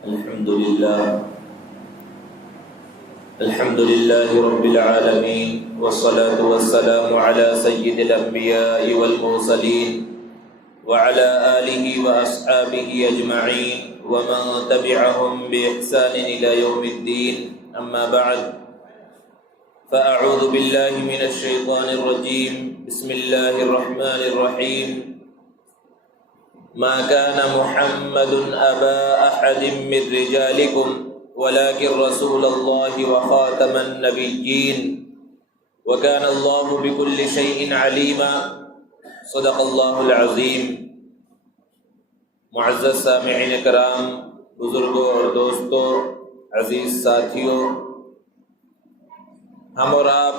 الحمد لله رب العالمين والصلاة والسلام على سيد الأنبياء والمرسلين وعلى آله وأصحابه أجمعين ومن تبعهم بإحسان إلى يوم الدين أما بعد فأعوذ بالله من الشيطان الرجيم بسم الله الرحمن الرحيم ما كان محمد أبا أحد من رجالكم ولكن رسول الله وخاتم النبيين وكان الله بكل شيء عليما صدق الله العظيم۔ معزز سامعین کرام، بزرگوں اور دوستوں، عزیز ساتھیوں، ہم اور آپ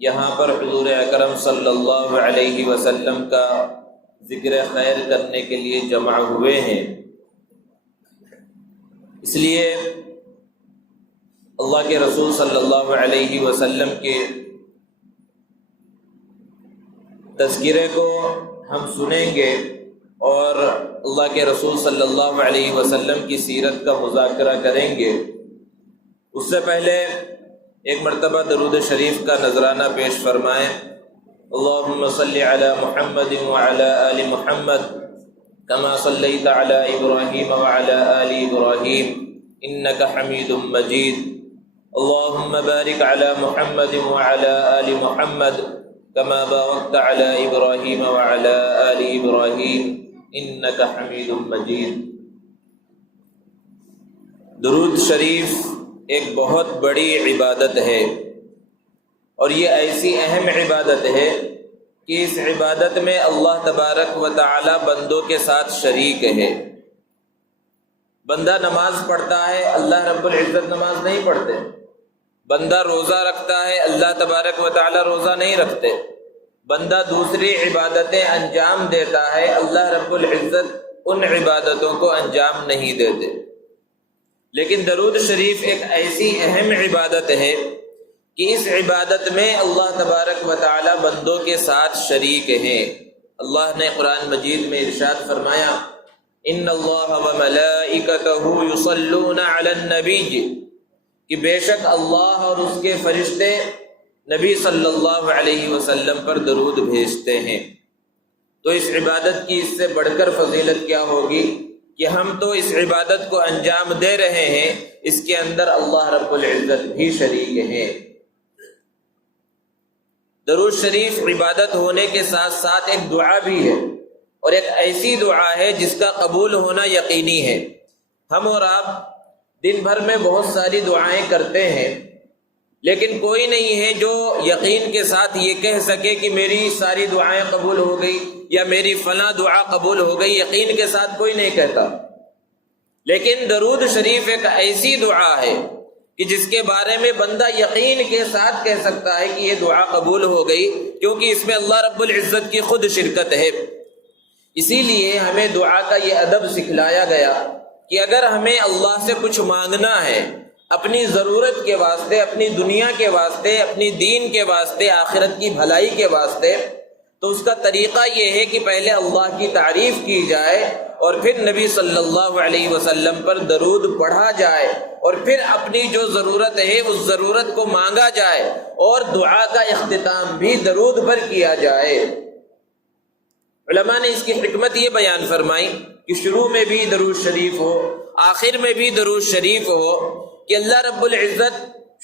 یہاں پر حضور اکرم صلی اللہ علیہ وسلم کا ذکر خیر کرنے کے لیے جمع ہوئے ہیں۔ اس لیے اللہ کے رسول صلی اللہ علیہ وسلم کے تذکرے کو ہم سنیں گے اور اللہ کے رسول صلی اللہ علیہ وسلم کی سیرت کا مذاکرہ کریں گے۔ اس سے پہلے ایک مرتبہ درود شریف کا نذرانہ پیش فرمائیں۔ اللہم صلی علی محمد وعلی آل محمد کما صلیت علی ابراہیم وعلی آل ابراہیم انک حمید مجید۔ اللہم بارک علی محمد وعلی آل محمد کما بارکت علی ابراہیم وعلی آل ابراہیم انک حمید مجید۔ درود شریف ایک بہت بڑی عبادت ہے، اور یہ ایسی اہم عبادت ہے کہ اس عبادت میں اللہ تبارک و تعالی بندوں کے ساتھ شریک ہے۔ بندہ نماز پڑھتا ہے، اللہ رب العزت نماز نہیں پڑھتے۔ بندہ روزہ رکھتا ہے، اللہ تبارک و تعالی روزہ نہیں رکھتے۔ بندہ دوسری عبادتیں انجام دیتا ہے، اللہ رب العزت ان عبادتوں کو انجام نہیں دیتے۔ لیکن درود شریف ایک ایسی اہم عبادت ہے کہ اس عبادت میں اللہ تبارک و تعالی بندوں کے ساتھ شریک ہیں۔ اللہ نے قرآن مجید میں ارشاد فرمایا، ان اللہ وملائکتہ یصلون علی النبی، کہ بے شک اللہ اور اس کے فرشتے نبی صلی اللہ علیہ وسلم پر درود بھیجتے ہیں۔ تو اس عبادت کی اس سے بڑھ کر فضیلت کیا ہوگی کہ ہم تو اس عبادت کو انجام دے رہے ہیں، اس کے اندر اللہ رب العزت بھی شریک ہیں۔ درود شریف عبادت ہونے کے ساتھ ساتھ ایک دعا بھی ہے، اور ایک ایسی دعا ہے جس کا قبول ہونا یقینی ہے۔ ہم اور آپ دن بھر میں بہت ساری دعائیں کرتے ہیں، لیکن کوئی نہیں ہے جو یقین کے ساتھ یہ کہہ سکے کہ میری ساری دعائیں قبول ہو گئی یا میری فلاں دعا قبول ہو گئی۔ یقین کے ساتھ کوئی نہیں کہتا، لیکن درود شریف ایک ایسی دعا ہے کہ جس کے بارے میں بندہ یقین کے ساتھ کہہ سکتا ہے کہ یہ دعا قبول ہو گئی، کیونکہ اس میں اللہ رب العزت کی خود شرکت ہے۔ اسی لیے ہمیں دعا کا یہ ادب سکھلایا گیا کہ اگر ہمیں اللہ سے کچھ مانگنا ہے، اپنی ضرورت کے واسطے، اپنی دنیا کے واسطے، اپنی دین کے واسطے، آخرت کی بھلائی کے واسطے، تو اس کا طریقہ یہ ہے کہ پہلے اللہ کی تعریف کی جائے اور پھر نبی صلی اللہ علیہ وسلم پر درود پڑھا جائے، اور پھر اپنی جو ضرورت ہے اس ضرورت کو مانگا جائے، اور دعا کا اختتام بھی درود پر کیا جائے۔ علماء نے اس کی حکمت یہ بیان فرمائی کہ شروع میں بھی درود شریف ہو، آخر میں بھی درود شریف ہو، کہ اللہ رب العزت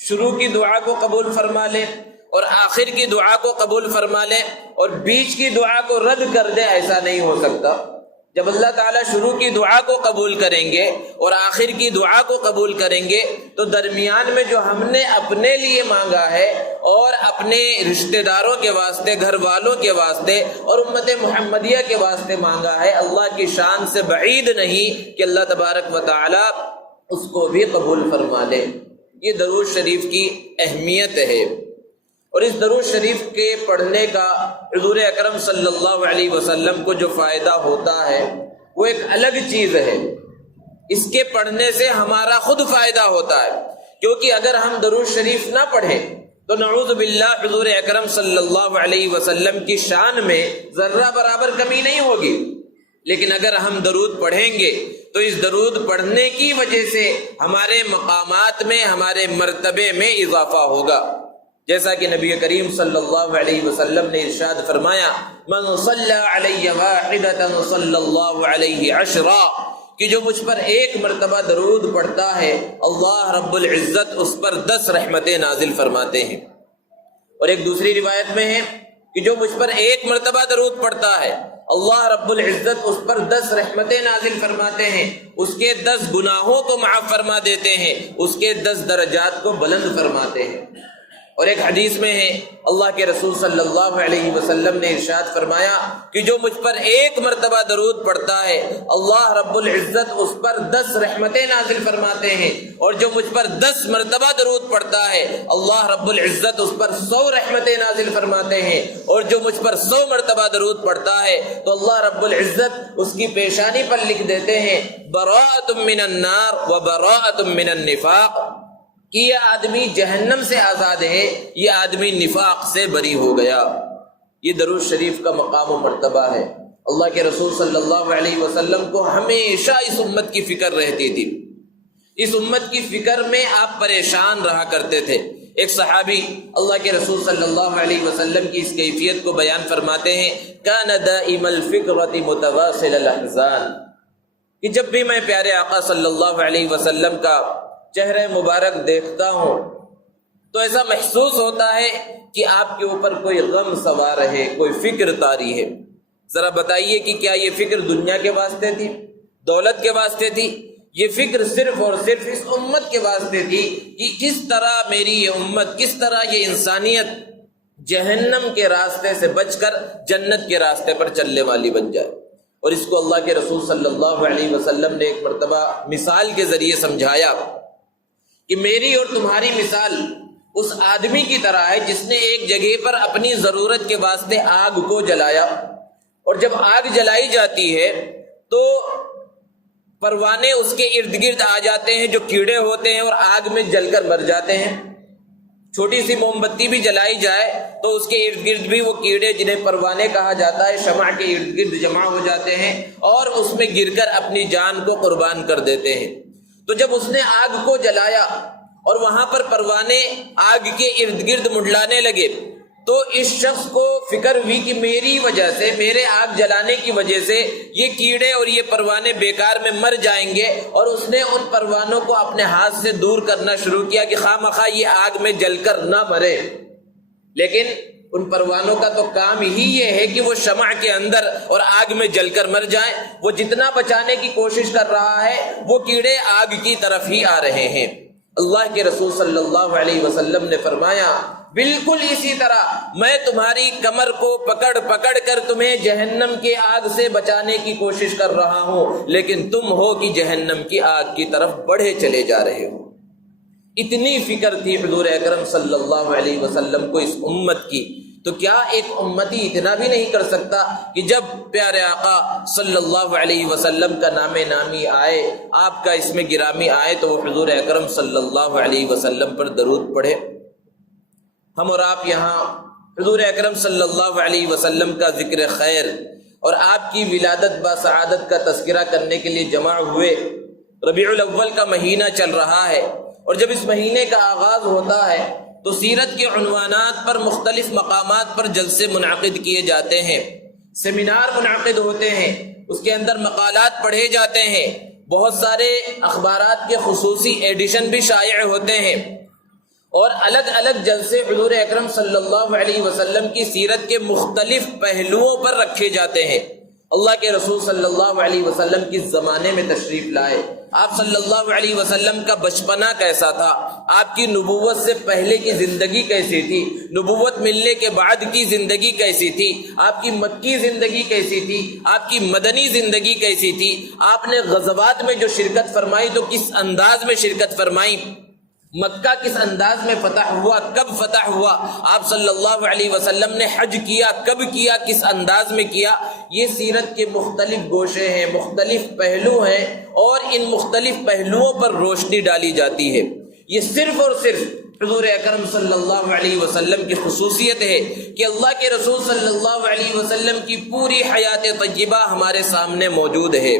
شروع کی دعا کو قبول فرما لے اور آخر کی دعا کو قبول فرما لے، اور بیچ کی دعا کو رد کر دے، ایسا نہیں ہو سکتا۔ جب اللہ تعالیٰ شروع کی دعا کو قبول کریں گے اور آخر کی دعا کو قبول کریں گے، تو درمیان میں جو ہم نے اپنے لیے مانگا ہے اور اپنے رشتہ داروں کے واسطے، گھر والوں کے واسطے اور امت محمدیہ کے واسطے مانگا ہے، اللہ کی شان سے بعید نہیں کہ اللہ تبارک و تعالی اس کو بھی قبول فرما لے۔ یہ درود شریف کی اہمیت ہے، اور اس درود شریف کے پڑھنے کا حضور اکرم صلی اللہ علیہ وسلم کو جو فائدہ ہوتا ہے وہ ایک الگ چیز ہے۔ اس کے پڑھنے سے ہمارا خود فائدہ ہوتا ہے، کیونکہ اگر ہم درود شریف نہ پڑھیں تو نعوذ باللہ حضور اکرم صلی اللہ علیہ وسلم کی شان میں ذرہ برابر کمی نہیں ہوگی۔ لیکن اگر ہم درود پڑھیں گے تو اس درود پڑھنے کی وجہ سے ہمارے مقامات میں، ہمارے مرتبے میں اضافہ ہوگا، جیسا کہ نبی کریم صلی اللہ علیہ وسلم نے ارشاد فرمایا من صلی علی واحدۃ صلی اللہ علیہ عشرا، کہ جو مجھ پر ایک مرتبہ درود پڑھتا ہے اللہ رب العزت اس پر 10 رحمتیں نازل فرماتے ہیں۔ اور ایک دوسری روایت میں ہے کہ جو مجھ پر ایک مرتبہ درود پڑھتا ہے اللہ رب العزت اس پر 10 رحمتیں نازل فرماتے ہیں، اس کے 10 گناہوں کو معاف فرما دیتے ہیں، اس کے 10 درجات کو بلند فرماتے ہیں۔ اور ایک حدیث میں ہے اللہ کے رسول صلی اللہ علیہ وسلم نے ارشاد فرمایا کہ جو مجھ پر ایک مرتبہ درود پڑھتا ہے اللہ رب العزت اس پر 10 رحمتیں نازل فرماتے ہیں، اور جو مجھ پر 10 مرتبہ درود پڑھتا ہے اللہ رب العزت اس پر 100 رحمتیں نازل فرماتے ہیں، اور جو مجھ پر 100 مرتبہ درود پڑھتا ہے تو اللہ رب العزت اس کی پیشانی پر لکھ دیتے ہیں براءۃ من النار و براءۃ من النفاق، کہ یہ آدمی جہنم سے آزاد ہے، یہ آدمی نفاق سے بری ہو گیا۔ یہ درود شریف کا مقام و مرتبہ ہے۔ اللہ کے رسول صلی اللہ علیہ وسلم کو ہمیشہ اس امت کی فکر رہتی تھی، اس امت کی فکر میں آپ پریشان رہا کرتے تھے۔ ایک صحابی اللہ کے رسول صلی اللہ علیہ وسلم کی اس کیفیت کو بیان فرماتے ہیں کان دائم الفکرۃ متواصل الاحزان، کہ جب بھی میں پیارے آقا صلی اللہ علیہ وسلم کا چہرہ مبارک دیکھتا ہوں تو ایسا محسوس ہوتا ہے کہ آپ کے اوپر کوئی غم سوار ہے، کوئی فکر طاری ہے۔ ذرا بتائیے کہ کیا یہ فکر دنیا کے واسطے تھی، دولت کے واسطے تھی؟ یہ فکر صرف اور صرف اس امت کے واسطے تھی کہ کس طرح میری یہ امت، کس طرح یہ انسانیت جہنم کے راستے سے بچ کر جنت کے راستے پر چلنے والی بن جائے۔ اور اس کو اللہ کے رسول صلی اللہ علیہ وسلم نے ایک مرتبہ مثال کے ذریعے سمجھایا کہ میری اور تمہاری مثال اس آدمی کی طرح ہے جس نے ایک جگہ پر اپنی ضرورت کے واسطے آگ کو جلایا، اور جب آگ جلائی جاتی ہے تو پروانے اس کے ارد گرد آ جاتے ہیں جو کیڑے ہوتے ہیں اور آگ میں جل کر مر جاتے ہیں۔ چھوٹی سی موم بتی بھی جلائی جائے تو اس کے ارد گرد بھی وہ کیڑے جنہیں پروانے کہا جاتا ہے شمع کے ارد گرد جمع ہو جاتے ہیں اور اس میں گر کر اپنی جان کو قربان کر دیتے ہیں۔ تو جب اس نے آگ کو جلایا اور وہاں پر پروانے آگ کے ارد گرد منڈلانے لگے تو اس شخص کو فکر ہوئی کہ میری وجہ سے، میرے آگ جلانے کی وجہ سے یہ کیڑے اور یہ پروانے بیکار میں مر جائیں گے، اور اس نے ان پروانوں کو اپنے ہاتھ سے دور کرنا شروع کیا کہ خواہ مخواہ یہ آگ میں جل کر نہ مرے۔ لیکن ان پروانوں کا تو کام ہی یہ ہے کہ وہ شمع کے اندر اور آگ میں جل کر مر جائیں۔ وہ جتنا بچانے کی کوشش کر رہا ہے وہ کیڑے آگ کی طرف ہی آ رہے ہیں۔ اللہ کے رسول صلی اللہ علیہ وسلم نے فرمایا بالکل اسی طرح میں تمہاری کمر کو پکڑ پکڑ کر تمہیں جہنم کی آگ سے بچانے کی کوشش کر رہا ہوں، لیکن تم ہو کہ جہنم کی آگ کی طرف بڑھے چلے جا رہے ہو۔ اتنی فکر تھی حضور اکرم صلی اللہ علیہ وسلم کو اس امت کی، تو کیا ایک امتی اتنا بھی نہیں کر سکتا کہ جب پیارے آقا صلی اللہ علیہ وسلم کا نام نامی آئے، آپ کا اسم گرامی آئے، تو وہ حضور اکرم صلی اللہ علیہ وسلم پر درود پڑھے؟ ہم اور آپ یہاں حضور اکرم صلی اللہ علیہ وسلم کا ذکر خیر اور آپ کی ولادت با سعادت کا تذکرہ کرنے کے لیے جمع ہوئے۔ ربیع الاول کا مہینہ چل رہا ہے، اور جب اس مہینے کا آغاز ہوتا ہے تو سیرت کے عنوانات پر مختلف مقامات پر جلسے منعقد کیے جاتے ہیں، سیمینار منعقد ہوتے ہیں، اس کے اندر مقالات پڑھے جاتے ہیں، بہت سارے اخبارات کے خصوصی ایڈیشن بھی شائع ہوتے ہیں، اور الگ الگ جلسے حضور اکرم صلی اللہ علیہ وسلم کی سیرت کے مختلف پہلوؤں پر رکھے جاتے ہیں۔ اللہ کے رسول صلی اللہ علیہ وسلم کس زمانے میں تشریف لائے، آپ صلی اللہ علیہ وسلم کا بچپنا کیسا تھا، آپ کی نبوت سے پہلے کی زندگی کیسی تھی، نبوت ملنے کے بعد کی زندگی کیسی تھی، آپ کی مکی زندگی کیسی تھی، آپ کی مدنی زندگی کیسی تھی، آپ نے غزوات میں جو شرکت فرمائی تو کس انداز میں شرکت فرمائی، مکہ کس انداز میں فتح ہوا، کب فتح ہوا، آپ صلی اللہ علیہ وسلم نے حج کیا، کب کیا، کس انداز میں کیا۔ یہ سیرت کے مختلف گوشے ہیں، مختلف پہلو ہیں، اور ان مختلف پہلوؤں پر روشنی ڈالی جاتی ہے۔ یہ صرف اور صرف حضور اکرم صلی اللہ علیہ وسلم کی خصوصیت ہے کہ اللہ کے رسول صلی اللہ علیہ وسلم کی پوری حیات طیبہ ہمارے سامنے موجود ہے۔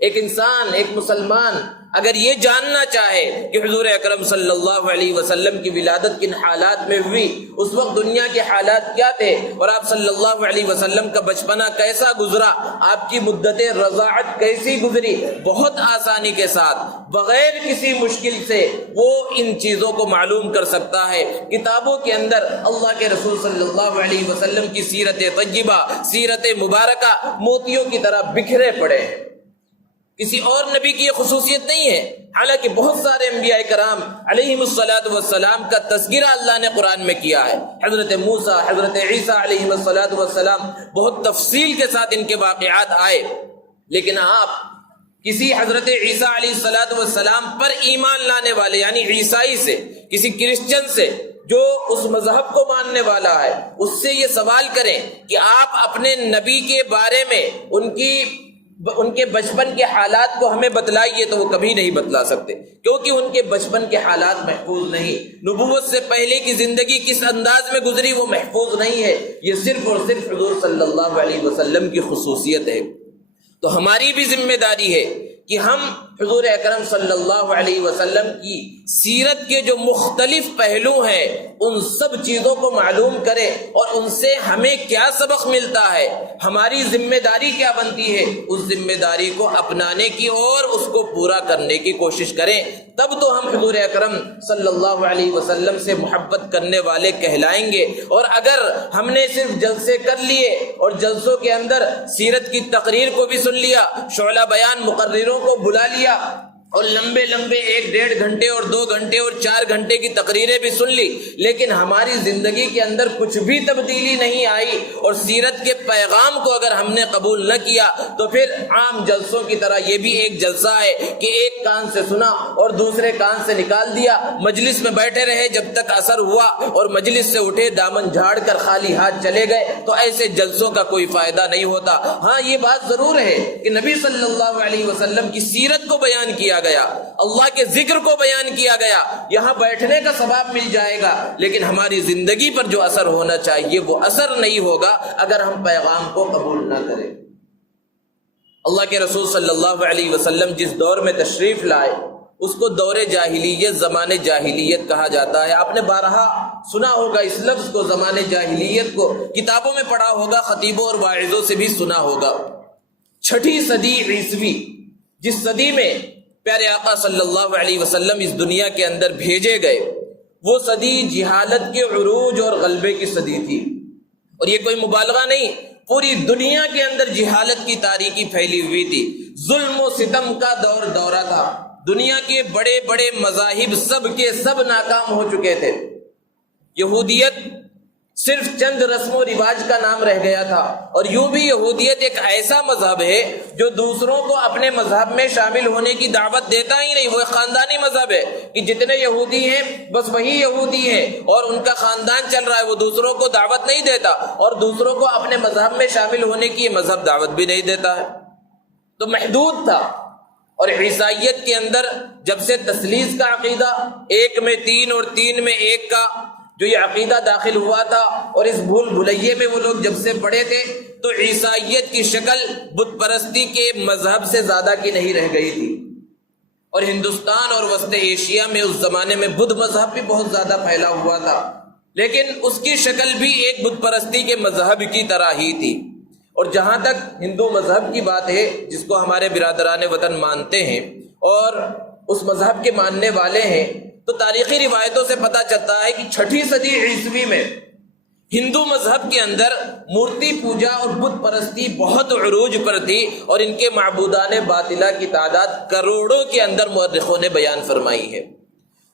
ایک انسان، ایک مسلمان اگر یہ جاننا چاہے کہ حضور اکرم صلی اللہ علیہ وسلم کی ولادت کن حالات میں ہوئی، اس وقت دنیا کے حالات کیا تھے، اور آپ صلی اللہ علیہ وسلم کا بچپنا کیسا گزرا، آپ کی مدت رضاعت کیسی گزری، بہت آسانی کے ساتھ بغیر کسی مشکل سے وہ ان چیزوں کو معلوم کر سکتا ہے۔ کتابوں کے اندر اللہ کے رسول صلی اللہ علیہ وسلم کی سیرت طیبہ، سیرت مبارکہ موتیوں کی طرح بکھرے پڑے ہیں۔ کسی اور نبی کی یہ خصوصیت نہیں ہے، حالانکہ بہت سارے انبیاء کرام علیہم الصلاۃ والسلام کا تذکرہ اللہ نے قرآن میں کیا ہے۔ حضرت موسیٰ، حضرت عیسیٰ علیہم الصلاۃ والسلام، بہت تفصیل کے ساتھ ان کے واقعات آئے، لیکن آپ کسی حضرت عیسیٰ علیہ الصلاۃ والسلام پر ایمان لانے والے یعنی عیسائی سے، کسی کرسچن سے جو اس مذہب کو ماننے والا ہے، اس سے یہ سوال کریں کہ آپ اپنے نبی کے بارے میں ان کے بچپن کے حالات کو ہمیں بتلائیے، تو وہ کبھی نہیں بتلا سکتے، کیونکہ ان کے بچپن کے حالات محفوظ نہیں۔ نبوت سے پہلے کی زندگی کس انداز میں گزری وہ محفوظ نہیں ہے۔ یہ صرف اور صرف حضور صلی اللہ علیہ وسلم کی خصوصیت ہے۔ تو ہماری بھی ذمہ داری ہے کہ ہم حضور اکرم صلی اللہ علیہ وسلم کی سیرت کے جو مختلف پہلو ہیں ان سب چیزوں کو معلوم کریں، اور ان سے ہمیں کیا سبق ملتا ہے، ہماری ذمہ داری کیا بنتی ہے، اس ذمہ داری کو اپنانے کی اور اس کو پورا کرنے کی کوشش کریں۔ تب تو ہم حضور اکرم صلی اللہ علیہ وسلم سے محبت کرنے والے کہلائیں گے۔ اور اگر ہم نے صرف جلسے کر لیے اور جلسوں کے اندر سیرت کی تقریر کو بھی سن لیا، شعلہ بیان مقرروں کو بلا لیا اور لمبے 1-1.5 گھنٹے اور 2 گھنٹے اور 4 گھنٹے کی تقریریں بھی سن لی، لیکن ہماری زندگی کے اندر کچھ بھی تبدیلی نہیں آئی اور سیرت کے پیغام کو اگر ہم نے قبول نہ کیا، تو پھر عام جلسوں کی طرح یہ بھی ایک جلسہ ہے کہ ایک کان سے سنا اور دوسرے کان سے نکال دیا، مجلس میں بیٹھے رہے جب تک اثر ہوا اور مجلس سے اٹھے دامن جھاڑ کر خالی ہاتھ چلے گئے، تو ایسے جلسوں کا کوئی فائدہ نہیں ہوتا۔ ہاں یہ بات ضرور ہے کہ نبی صلی اللہ علیہ وسلم کی سیرت کو بیان کیا گیا، اللہ کے ذکر کو بیان کیا گیا، یہاں بیٹھنے کا ثواب مل جائے گا، لیکن ہماری زندگی پر جو اثر ہونا چاہیے وہ اثر نہیں ہوگا اگر ہم پیغام کو قبول نہ کریں۔ اللہ کے رسول صلی اللہ علیہ وسلم جس دور میں تشریف لائے اس کو دور جاہلیت، زمان جاہلیت کہا جاتا ہے۔ آپ نے بارہا سنا ہوگا اس لفظ کو، زمان جاہلیت کو، کتابوں میں پڑھا ہوگا، خطیبوں اور واعظوں سے بھی سنا ہوگا۔ 6 صدی عیسوی، جس صدی میں پیارے آقا صلی اللہ علیہ وسلم اس دنیا کے اندر بھیجے گئے، وہ صدی جہالت کے عروج اور غلبے کی صدی تھی، اور یہ کوئی مبالغہ نہیں، پوری دنیا کے اندر جہالت کی تاریکی پھیلی ہوئی تھی، ظلم و ستم کا دورہ تھا، دنیا کے بڑے بڑے مذاہب سب کے سب ناکام ہو چکے تھے، یہودیت صرف چند رسم و رواج کا نام رہ گیا تھا، اور یوں بھی یہودیت ایک ایسا مذہب ہے جو دوسروں کو اپنے مذہب میں شامل ہونے کی دعوت دیتا ہی نہیں۔ وہ ایک خاندانی مذہب ہے کہ جتنے یہودی ہیں بس وہی یہودی ہیں اور ان کا خاندان چل رہا ہے، وہ دوسروں کو دعوت نہیں دیتا، اور دوسروں کو اپنے مذہب میں شامل ہونے کی یہ مذہب دعوت بھی نہیں دیتا ہے، تو محدود تھا۔ اور عیسائیت کے اندر جب سے تثلیث کا عقیدہ، 1 میں 3 اور 3 میں 1 کا جو یہ عقیدہ داخل ہوا تھا، اور اس بھول بھلائیے میں وہ لوگ جب سے پڑے تھے، تو عیسائیت کی شکل بت پرستی کے مذہب سے زیادہ کی نہیں رہ گئی تھی، اور ہندوستان اور وسط ایشیا میں اس زمانے میں بدھ مذہب بھی بہت زیادہ پھیلا ہوا تھا، لیکن اس کی شکل بھی ایک بت پرستی کے مذہب کی طرح ہی تھی۔ اور جہاں تک ہندو مذہب کی بات ہے، جس کو ہمارے برادران وطن مانتے ہیں اور اس مذہب کے ماننے والے ہیں، تو تاریخی روایتوں سے پتہ چلتا ہے کہ 6 صدی عیسوی میں ہندو مذہب کے اندر مورتی پوجا اور بت پرستی بہت عروج پر تھی، اور ان کے معبودان باطلہ کی تعداد کروڑوں کے اندر مورخوں نے بیان فرمائی ہے۔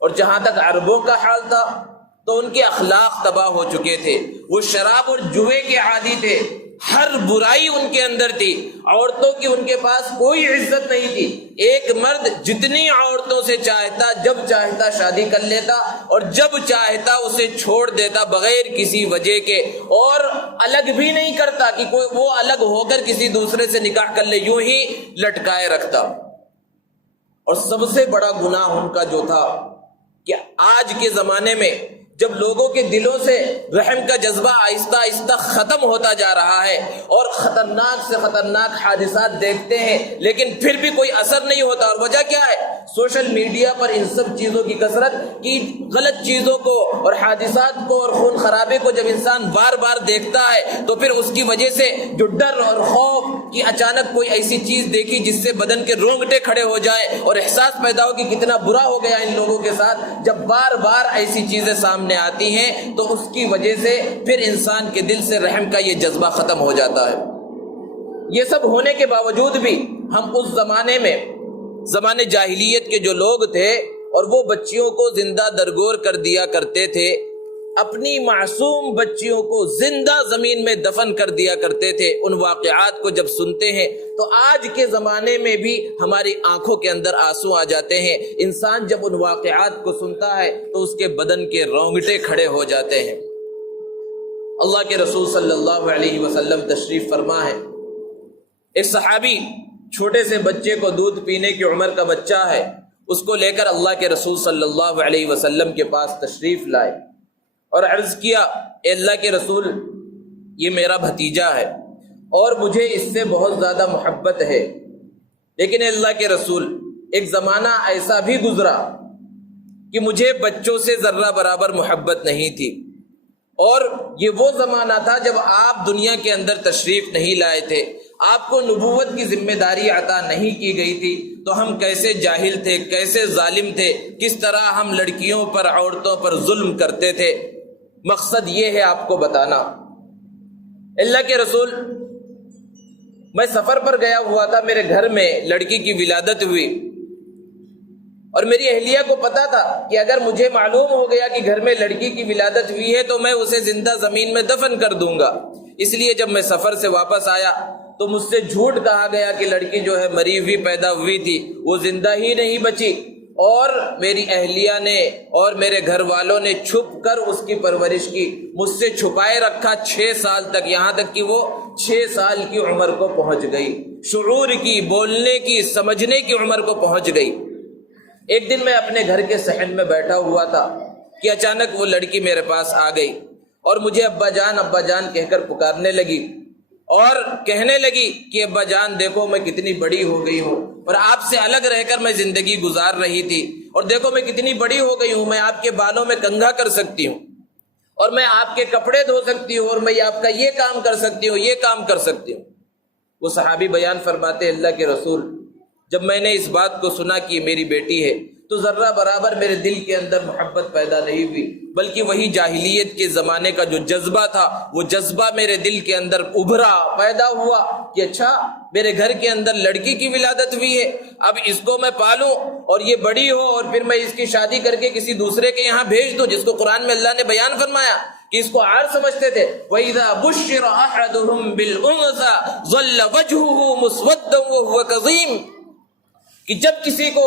اور جہاں تک عربوں کا حال تھا تو ان کے اخلاق تباہ ہو چکے تھے، وہ شراب اور جوئے کے عادی تھے، ہر برائی ان کے اندر تھی، عورتوں کی ان کے پاس کوئی عزت نہیں تھی، ایک مرد جتنی عورتوں سے چاہتا جب چاہتا شادی کر لیتا اور جب چاہتا اسے چھوڑ دیتا بغیر کسی وجہ کے، اور الگ بھی نہیں کرتا کہ کوئی وہ الگ ہو کر کسی دوسرے سے نکاح کر لے، یوں ہی لٹکائے رکھتا۔ اور سب سے بڑا گناہ ان کا جو تھا کہ آج کے زمانے میں جب لوگوں کے دلوں سے رحم کا جذبہ آہستہ آہستہ ختم ہوتا جا رہا ہے اور خطرناک سے خطرناک حادثات دیکھتے ہیں لیکن پھر بھی کوئی اثر نہیں ہوتا، اور وجہ کیا ہے؟ سوشل میڈیا پر ان سب چیزوں کی کثرت کی، غلط چیزوں کو اور حادثات کو اور خون خرابے کو جب انسان بار بار دیکھتا ہے تو پھر اس کی وجہ سے جو ڈر اور خوف کی اچانک کوئی ایسی چیز دیکھی جس سے بدن کے رونگٹے کھڑے ہو جائے اور احساس پیدا ہو کہ کتنا برا ہو گیا ان لوگوں کے ساتھ، جب بار بار ایسی چیزیں سامنے آتی ہیں تو اس کی وجہ سے پھر انسان کے دل سے رحم کا یہ جذبہ ختم ہو جاتا ہے۔ یہ سب ہونے کے باوجود بھی ہم اس زمانے میں، زمانے جاہلیت کے جو لوگ تھے، اور وہ بچیوں کو زندہ درگور کر دیا کرتے تھے، اپنی معصوم بچیوں کو زندہ زمین میں دفن کر دیا کرتے تھے، ان واقعات کو جب سنتے ہیں تو آج کے زمانے میں بھی ہماری آنکھوں کے اندر آنسو آ جاتے ہیں۔ انسان جب ان واقعات کو سنتا ہے تو اس کے بدن کے رونگٹے کھڑے ہو جاتے ہیں۔ اللہ کے رسول صلی اللہ علیہ وسلم تشریف فرما ہے، ایک صحابی چھوٹے سے بچے کو دودھ پینے کی عمر کا بچہ ہے، اس کو لے کر اللہ کے رسول صلی اللہ علیہ وسلم کے پاس تشریف لائے اور عرض کیا، اے اللہ کے رسول، یہ میرا بھتیجا ہے اور مجھے اس سے بہت زیادہ محبت ہے، لیکن اے اللہ کے رسول، ایک زمانہ ایسا بھی گزرا کہ مجھے بچوں سے ذرہ برابر محبت نہیں تھی، اور یہ وہ زمانہ تھا جب آپ دنیا کے اندر تشریف نہیں لائے تھے، آپ کو نبوت کی ذمہ داری عطا نہیں کی گئی تھی، تو ہم کیسے جاہل تھے، کیسے ظالم تھے، کس طرح ہم لڑکیوں پر، عورتوں پر ظلم کرتے تھے۔ مقصد یہ ہے آپ کو بتانا، اللہ کے رسول، میں سفر پر گیا ہوا تھا، میرے گھر میں لڑکی کی ولادت ہوئی، اور میری اہلیہ کو پتا تھا کہ اگر مجھے معلوم ہو گیا کہ گھر میں لڑکی کی ولادت ہوئی ہے تو میں اسے زندہ زمین میں دفن کر دوں گا، اس لیے جب میں سفر سے واپس آیا تو مجھ سے جھوٹ کہا گیا کہ لڑکی جو ہے مری ہوئی پیدا ہوئی تھی، وہ زندہ ہی نہیں بچی، اور میری اہلیہ نے اور میرے گھر والوں نے چھپ کر اس کی پرورش کی، مجھ سے چھپائے رکھا 6 سال تک، یہاں تک کہ وہ 6 سال کی عمر کو پہنچ گئی، شعور کی، بولنے کی، سمجھنے کی عمر کو پہنچ گئی۔ ایک دن میں اپنے گھر کے صحن میں بیٹھا ہوا تھا کہ اچانک وہ لڑکی میرے پاس آ گئی اور مجھے ابا جان کہہ کر پکارنے لگی، اور کہنے لگی کہ ابا جان دیکھو میں کتنی بڑی ہو گئی ہوں، اور آپ سے الگ رہ کر میں زندگی گزار رہی تھی، اور دیکھو میں کتنی بڑی ہو گئی ہوں، میں آپ کے بالوں میں کنگھا کر سکتی ہوں، اور میں آپ کے کپڑے دھو سکتی ہوں، اور میں آپ کا یہ کام کر سکتی ہوں، یہ کام کر سکتی ہوں۔ وہ صحابی بیان فرماتے، اللہ کے رسول، جب میں نے اس بات کو سنا کہ میری بیٹی ہے تو ذرہ برابر میرے دل کے اندر محبت پیدا نہیں ہوئی، بلکہ وہی جاہلیت کے زمانے کا جو جذبہ تھا وہ جذبہ میرے دل کے اندر ابھرا، پیدا ہوا کہ اچھا میرے گھر کے اندر لڑکی کی ولادت ہوئی ہے، اب اس کو میں پالوں اور یہ بڑی ہو اور پھر میں اس کی شادی کر کے کسی دوسرے کے یہاں بھیج دوں، جس کو قرآن میں اللہ نے بیان فرمایا کہ اس کو عار سمجھتے تھے، وَإِذَا بُشِّرَ أَحَدُهُمْ بِالْأُنثَىٰ ظَلَّ وَجْهُهُ مُسْوَدًّا وَهُوَ كَظِيمٌ، کہ جب کسی کو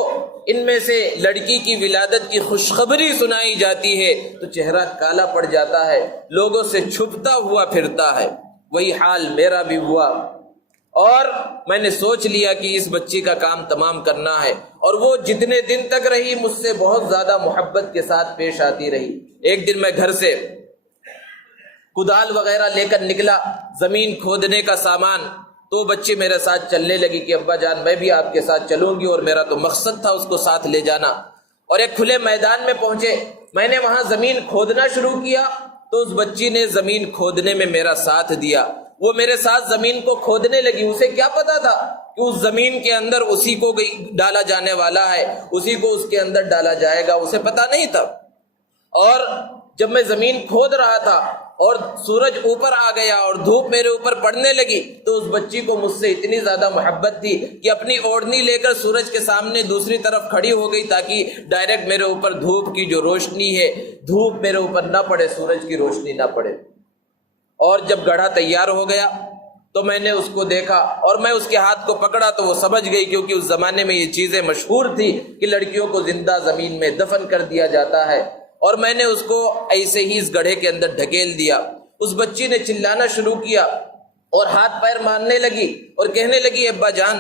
ان میں سے لڑکی کی ولادت کی خوشخبری سنائی جاتی ہے تو چہرہ کالا پڑ جاتا ہے، لوگوں سے چھپتا ہوا پھرتا ہے۔ وہی حال میرا بھی ہوا، اور میں نے سوچ لیا کہ اس بچی کا کام تمام کرنا ہے، اور وہ جتنے دن تک رہی مجھ سے بہت زیادہ محبت کے ساتھ پیش آتی رہی۔ ایک دن میں گھر سے کدال وغیرہ لے کر نکلا، زمین کھودنے کا سامان، تو بچی میرے ساتھ چلنے لگی کہ ابا جان میں بھی آپ کے ساتھ چلوں گی، اور میرا تو مقصد تھا اس کو ساتھ لے جانا۔ اور ایک کھلے میدان میں پہنچے، میں نے وہاں زمین کھودنا شروع کیا تو اس بچی نے زمین کھودنے میں میرا ساتھ دیا، وہ میرے ساتھ زمین کو کھودنے لگی۔ اسے کیا پتا تھا کہ اس زمین کے اندر اسی کو ڈالا جانے والا ہے، اسی کو اس کے اندر ڈالا جائے گا، اسے پتا نہیں تھا۔ اور جب میں زمین کھود رہا تھا اور سورج اوپر آ گیا اور دھوپ میرے اوپر پڑنے لگی تو اس بچی کو مجھ سے اتنی زیادہ محبت تھی کہ اپنی اوڑھنی لے کر سورج کے سامنے دوسری طرف کھڑی ہو گئی تاکہ ڈائریکٹ میرے اوپر دھوپ کی جو روشنی ہے، دھوپ میرے اوپر نہ پڑے، سورج کی روشنی نہ پڑے۔ اور جب گڑھا تیار ہو گیا تو میں نے اس کو دیکھا اور میں اس کے ہاتھ کو پکڑا تو وہ سمجھ گئی، کیونکہ اس زمانے میں یہ چیزیں مشہور تھی کہ لڑکیوں کو زندہ زمین میں دفن کر دیا جاتا ہے، اور میں نے اس کو ایسے ہی اس گڑھے کے اندر ڈھکیل دیا۔ اس بچی نے چلانا شروع کیا اور ہاتھ پیر مارنے لگی اور کہنے لگی، ابا جان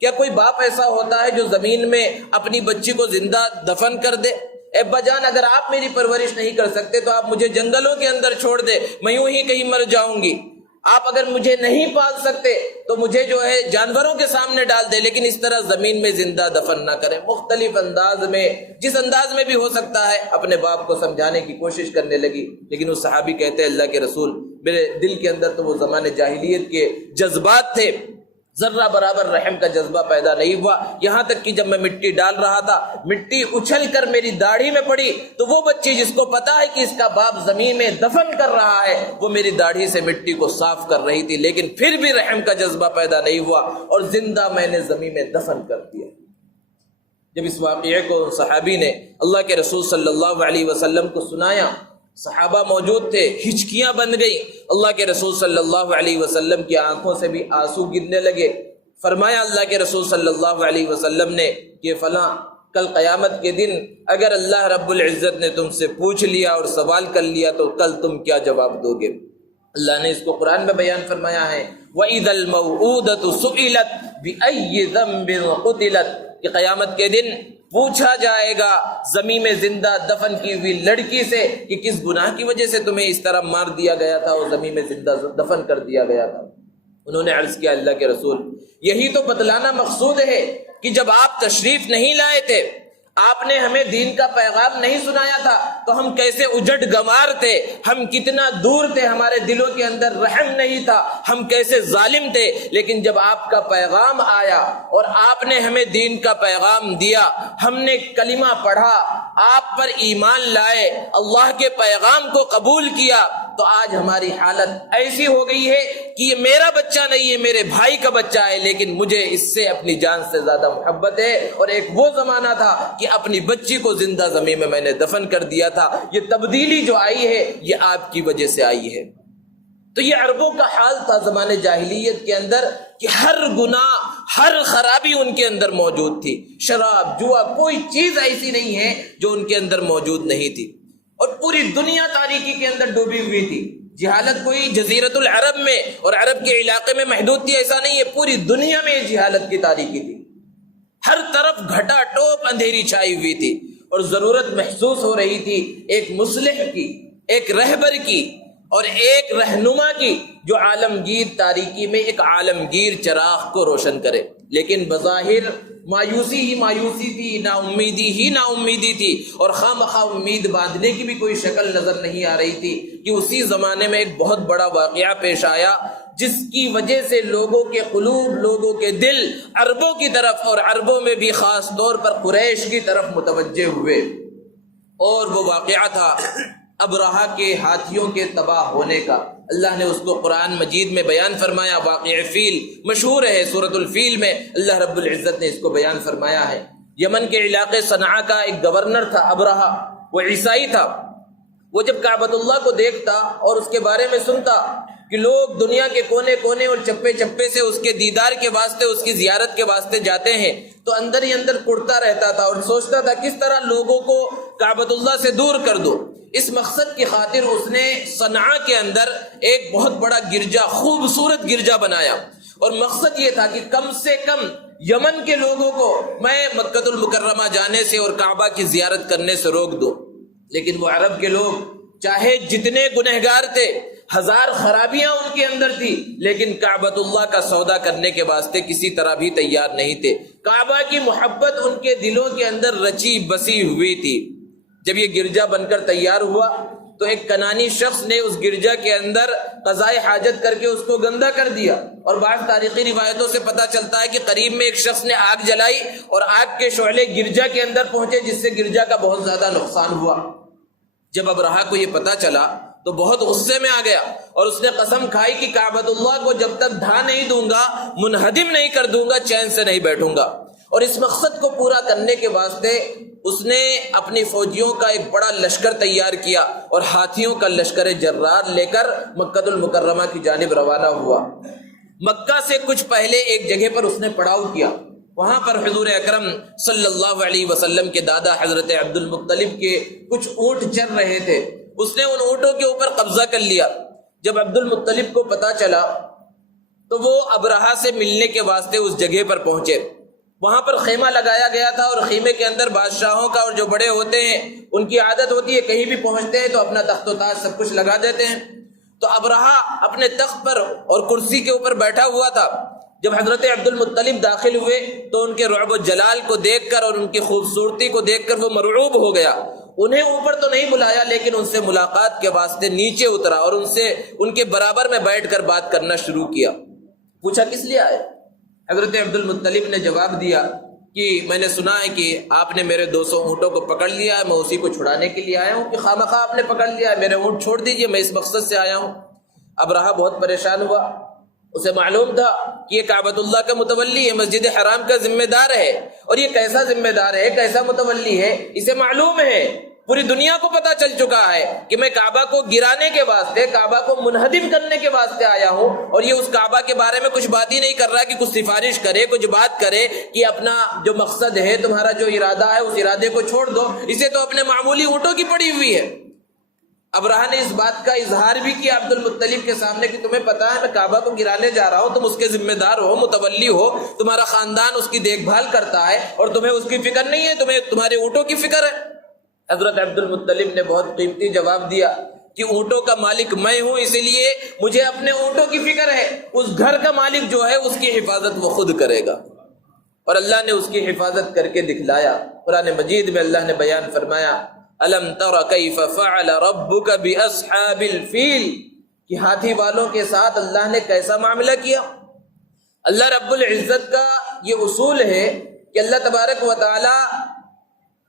کیا کوئی باپ ایسا ہوتا ہے جو زمین میں اپنی بچی کو زندہ دفن کر دے؟ اے ابا جان اگر آپ میری پرورش نہیں کر سکتے تو آپ مجھے جنگلوں کے اندر چھوڑ دے، میں یوں ہی کہیں مر جاؤں گی۔ آپ اگر مجھے نہیں پال سکتے تو مجھے جو ہے جانوروں کے سامنے ڈال دے، لیکن اس طرح زمین میں زندہ دفن نہ کریں۔ مختلف انداز میں، جس انداز میں بھی ہو سکتا ہے، اپنے باپ کو سمجھانے کی کوشش کرنے لگی۔ لیکن وہ صحابی کہتے ہیں اللہ کے رسول، میرے دل کے اندر تو وہ زمانے جاہلیت کے جذبات تھے، ذرہ برابر رحم کا جذبہ پیدا نہیں ہوا۔ یہاں تک کہ جب میں مٹی ڈال رہا تھا، مٹی اچھل کر میری داڑھی میں پڑی تو وہ بچی جس کو پتا ہے کہ اس کا باپ زمین میں دفن کر رہا ہے، وہ میری داڑھی سے مٹی کو صاف کر رہی تھی، لیکن پھر بھی رحم کا جذبہ پیدا نہیں ہوا اور زندہ میں نے زمین میں دفن کر دیا۔ جب اس واقعے کو صحابی نے اللہ کے رسول صلی اللہ علیہ وسلم کو سنایا، صحابہ موجود تھے، ہچکیاں بن گئی۔ اللہ کے رسول صلی اللہ علیہ وسلم کی آنکھوں سے بھی آنسو گرنے لگے۔ فرمایا اللہ کے رسول صلی اللہ علیہ وسلم نے کہ فلاں کل قیامت کے دن اگر اللہ رب العزت نے تم سے پوچھ لیا اور سوال کر لیا تو کل تم کیا جواب دو گے؟ اللہ نے اس کو قرآن میں بیان فرمایا ہے، وَإِذَا الْمَوْءُودَةُ سُئِلَتْ بِأَيِّ ذَنبٍ قُتِلَتْ، کہ قیامت کے دن پوچھا جائے گا زمین میں زندہ دفن کی ہوئی لڑکی سے کہ کس گناہ کی وجہ سے تمہیں اس طرح مار دیا گیا تھا اور زمین میں زندہ دفن کر دیا گیا تھا۔ انہوں نے عرض کیا اللہ کے رسول، یہی تو بتلانا مقصود ہے کہ جب آپ تشریف نہیں لائے تھے، آپ نے ہمیں دین کا پیغام نہیں سنایا تھا تو ہم کیسے اجڑ گمار تھے، ہم کتنا دور تھے، ہمارے دلوں کے اندر رحم نہیں تھا، ہم کیسے ظالم تھے۔ لیکن جب آپ کا پیغام آیا اور آپ نے ہمیں دین کا پیغام دیا، ہم نے کلمہ پڑھا، آپ پر ایمان لائے، اللہ کے پیغام کو قبول کیا، تو آج ہماری حالت ایسی ہو گئی ہے کہ یہ میرا بچہ نہیں ہے، میرے بھائی کا بچہ ہے، لیکن مجھے اس سے اپنی جان سے زیادہ محبت ہے۔ اور ایک وہ زمانہ تھا کہ اپنی بچی کو زندہ زمین میں نے دفن کر دیا تھا۔ یہ تبدیلی جو آئی ہے یہ آپ کی وجہ سے آئی ہے۔ تو یہ عربوں کا حال تھا زمانے جاہلیت کے اندر کہ ہر گناہ، ہر خرابی ان کے اندر موجود تھی۔ شراب، جوا، کوئی چیز ایسی نہیں ہے جو ان کے اندر موجود نہیں تھی، اور پوری دنیا تاریکی کے اندر ڈوبی ہوئی تھی۔ جہالت کوئی جزیرت العرب میں اور عرب کے علاقے میں محدود تھی ایسا نہیں ہے، پوری دنیا میں جہالت کی تاریکی تھی۔ ہر طرف گھٹا ٹوپ اندھیری چھائی ہوئی تھی، اور ضرورت محسوس ہو رہی تھی ایک مصلح کی، ایک رہبر کی، اور ایک رہنما کی جو عالمگیر تاریکی میں ایک عالمگیر چراغ کو روشن کرے۔ لیکن بظاہر مایوسی ہی مایوسی تھی، نا امیدی ہی نا امیدی تھی، اور خواہ مخواہ امید باندھنے کی بھی کوئی شکل نظر نہیں آ رہی تھی کہ اسی زمانے میں ایک بہت بڑا واقعہ پیش آیا جس کی وجہ سے لوگوں کے قلوب، لوگوں کے دل عربوں کی طرف، اور عربوں میں بھی خاص طور پر قریش کی طرف متوجہ ہوئے۔ اور وہ واقعہ تھا ابرہہ کے ہاتھیوں کے تباہ ہونے کا۔ اللہ نے اس کو قرآن مجید میں بیان فرمایا، واقعہ فیل مشہور ہے، سورۃ الفیل میں اللہ رب العزت نے اس کو بیان فرمایا ہے۔ یمن کے علاقے صنعاء کا ایک گورنر تھا ابرہہ، وہ عیسائی تھا۔ وہ جب کعبۃ اللہ کو دیکھتا اور اس کے بارے میں سنتا کہ لوگ دنیا کے کونے کونے اور چپے چپے سے اس کے دیدار کے واسطے، اس کی زیارت کے واسطے جاتے ہیں، تو اندر ہی اندر کڑتا رہتا تھا اور سوچتا تھا کس طرح لوگوں کو کعبۃ اللہ سے دور کر دو۔ اس مقصد کی خاطر اس نے صنعاء کے اندر ایک بہت بڑا گرجا، خوبصورت گرجا بنایا، اور مقصد یہ تھا کہ کم سے کم یمن کے لوگوں کو میں مکۃ المکرمہ جانے سے اور کعبہ کی زیارت کرنے سے روک دوں۔ لیکن وہ عرب کے لوگ چاہے جتنے گنہگار تھے، ہزار خرابیاں ان کے اندر تھی، لیکن کعبۃ اللہ کا سودا کرنے کے واسطے کسی طرح بھی تیار نہیں تھے۔ کعبہ کی محبت ان کے دلوں کے اندر رچی بسی ہوئی تھی۔ جب یہ گرجا بن کر تیار ہوا تو ایک کنانی شخص نے اس گرجا کے اندر قضائے حاجت کر کے اس کو گندا کر دیا، اور بعض تاریخی روایتوں سے پتہ چلتا ہے کہ قریب میں ایک شخص نے آگ جلائی اور آگ کے شعلے گرجا کے اندر پہنچے، جس سے گرجا کا بہت زیادہ نقصان ہوا۔ جب ابرہہ کو یہ پتہ چلا تو بہت غصے میں آ گیا، اور اس نے قسم کھائی کہ کعبۃ اللہ کو جب تک ڈھا نہیں دوں گا، منہدم نہیں کر دوں گا، چین سے نہیں بیٹھوں گا۔ اور اس مقصد کو پورا کرنے کے واسطے اس نے اپنی فوجیوں کا ایک بڑا لشکر تیار کیا، اور ہاتھیوں کا لشکر جرار لے کر مکۃ المکرمہ کی جانب روانہ ہوا۔ مکہ سے کچھ پہلے ایک جگہ پر اس نے پڑاؤ کیا، وہاں پر حضور اکرم صلی اللہ علیہ وسلم کے دادا حضرت عبد المطلب کے کچھ اونٹ چر رہے تھے۔ اس نے ان اونٹوں کے اوپر قبضہ کر لیا۔ جب عبد المطلب کو پتہ چلا تو وہ ابرہہ سے ملنے کے واسطے اس جگہ پر پہنچے۔ وہاں پر خیمہ لگایا گیا تھا، اور خیمے کے اندر بادشاہوں کا اور جو بڑے ہوتے ہیں ان کی عادت ہوتی ہے کہیں بھی پہنچتے ہیں تو اپنا تخت و تاج سب کچھ لگا دیتے ہیں۔ تو ابرہہ اپنے تخت پر اور کرسی کے اوپر بیٹھا ہوا تھا۔ جب حضرت عبد المطلب داخل ہوئے تو ان کے رعب و جلال کو دیکھ کر اور ان کی خوبصورتی کو دیکھ کر وہ مرعوب ہو گیا۔ انہیں اوپر تو نہیں بلایا لیکن ان سے ملاقات کے واسطے نیچے اترا اور ان کے برابر میں بیٹھ کر بات کرنا شروع کیا۔ پوچھا کس لیے آئے؟ حضرت عبد المطلب نے جواب دیا کہ میں نے سنا ہے کہ آپ نے میرے 200 اونٹوں کو پکڑ لیا ہے، میں اسی کو چھڑانے کے لیے آیا ہوں کہ خواہ آپ نے پکڑ لیا ہے، میرے اونٹ چھوڑ دیجئے، میں اس مقصد سے آیا ہوں۔ ابرہہ بہت پریشان ہوا، اسے معلوم تھا کہ یہ کعبۃ اللہ کا متولی ہے، مسجد حرام کا ذمہ دار ہے، اور یہ کیسا ذمہ دار ہے، کیسا متولی ہے، اسے معلوم ہے، پوری دنیا کو پتا چل چکا ہے کہ میں کعبہ کو گرانے کے واسطے، کعبہ کو منہدم کرنے کے واسطے آیا ہوں، اور یہ اس کعبہ کے بارے میں کچھ بات ہی نہیں کر رہا کہ کچھ سفارش کرے، کچھ بات کرے کہ اپنا جو مقصد ہے، تمہارا جو ارادہ ہے اس ارادے کو چھوڑ دو، اسے تو اپنے معمولی اونٹوں کی پڑی ہوئی ہے۔ ابرہہ نے اس بات کا اظہار بھی کیا عبد المطلب کے سامنے کہ تمہیں پتا ہے میں کعبہ کو گرانے جا رہا ہوں، تم اس کے ذمہ دار ہو، متولی ہو، تمہارا خاندان اس کی دیکھ بھال کرتا ہے اور تمہیں اس کی فکر نہیں ہے، تمہیں تمہارے اونٹوں کی فکر ہے۔ حضرت عبد المطلب نے بہت قیمتی جواب دیا کہ اونٹوں کا مالک میں ہوں، اسی لیے مجھے اپنے اونٹوں کی فکر ہے، اس گھر کا مالک جو ہے اس کی حفاظت وہ خود کرے گا، اور اللہ نے اس کی حفاظت کر کے دکھلایا۔ قرآن مجید میں اللہ نے بیان فرمایا الم تر کیف فعل ربک باصحاب الفیل، کہ ہاتھی والوں کے ساتھ اللہ نے کیسا معاملہ کیا۔ اللہ رب العزت کا یہ اصول ہے کہ اللہ تبارک و تعالی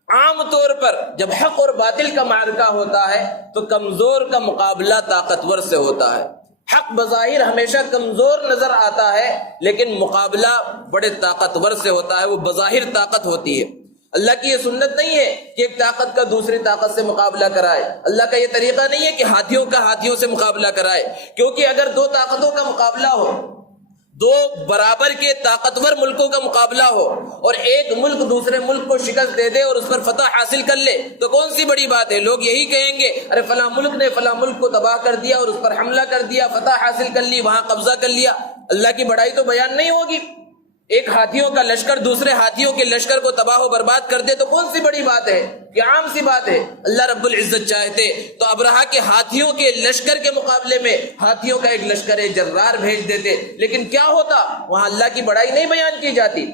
عام طور پر جب حق اور باطل کا معرکہ ہوتا ہے تو کمزور کا مقابلہ طاقتور سے ہوتا ہے۔ حق بظاہر ہمیشہ کمزور نظر آتا ہے لیکن مقابلہ بڑے طاقتور سے ہوتا ہے، وہ بظاہر طاقت ہوتی ہے۔ اللہ کی یہ سنت نہیں ہے کہ ایک طاقت کا دوسری طاقت سے مقابلہ کرائے، اللہ کا یہ طریقہ نہیں ہے کہ ہاتھیوں کا ہاتھیوں سے مقابلہ کرائے، کیونکہ اگر دو طاقتوں کا مقابلہ ہو، دو برابر کے طاقتور ملکوں کا مقابلہ ہو اور ایک ملک دوسرے ملک کو شکست دے دے اور اس پر فتح حاصل کر لے تو کون سی بڑی بات ہے؟ لوگ یہی کہیں گے ارے فلاں ملک نے فلاں ملک کو تباہ کر دیا اور اس پر حملہ کر دیا، فتح حاصل کر لی، وہاں قبضہ کر لیا۔ اللہ کی بڑائی تو بیان نہیں ہوگی۔ ایک ہاتھیوں کا لشکر دوسرے ہاتھیوں کے لشکر کو تباہ و برباد کر دے تو کون سی بڑی بات ہے؟ یہ عام سی بات ہے۔ اللہ رب العزت چاہتے تو ابرہہ کے ہاتھیوں کے لشکر کے مقابلے میں ہاتھیوں کا ایک لشکر جرار بھیج دیتے، لیکن کیا ہوتا؟ وہاں اللہ کی بڑائی نہیں بیان کی جاتی۔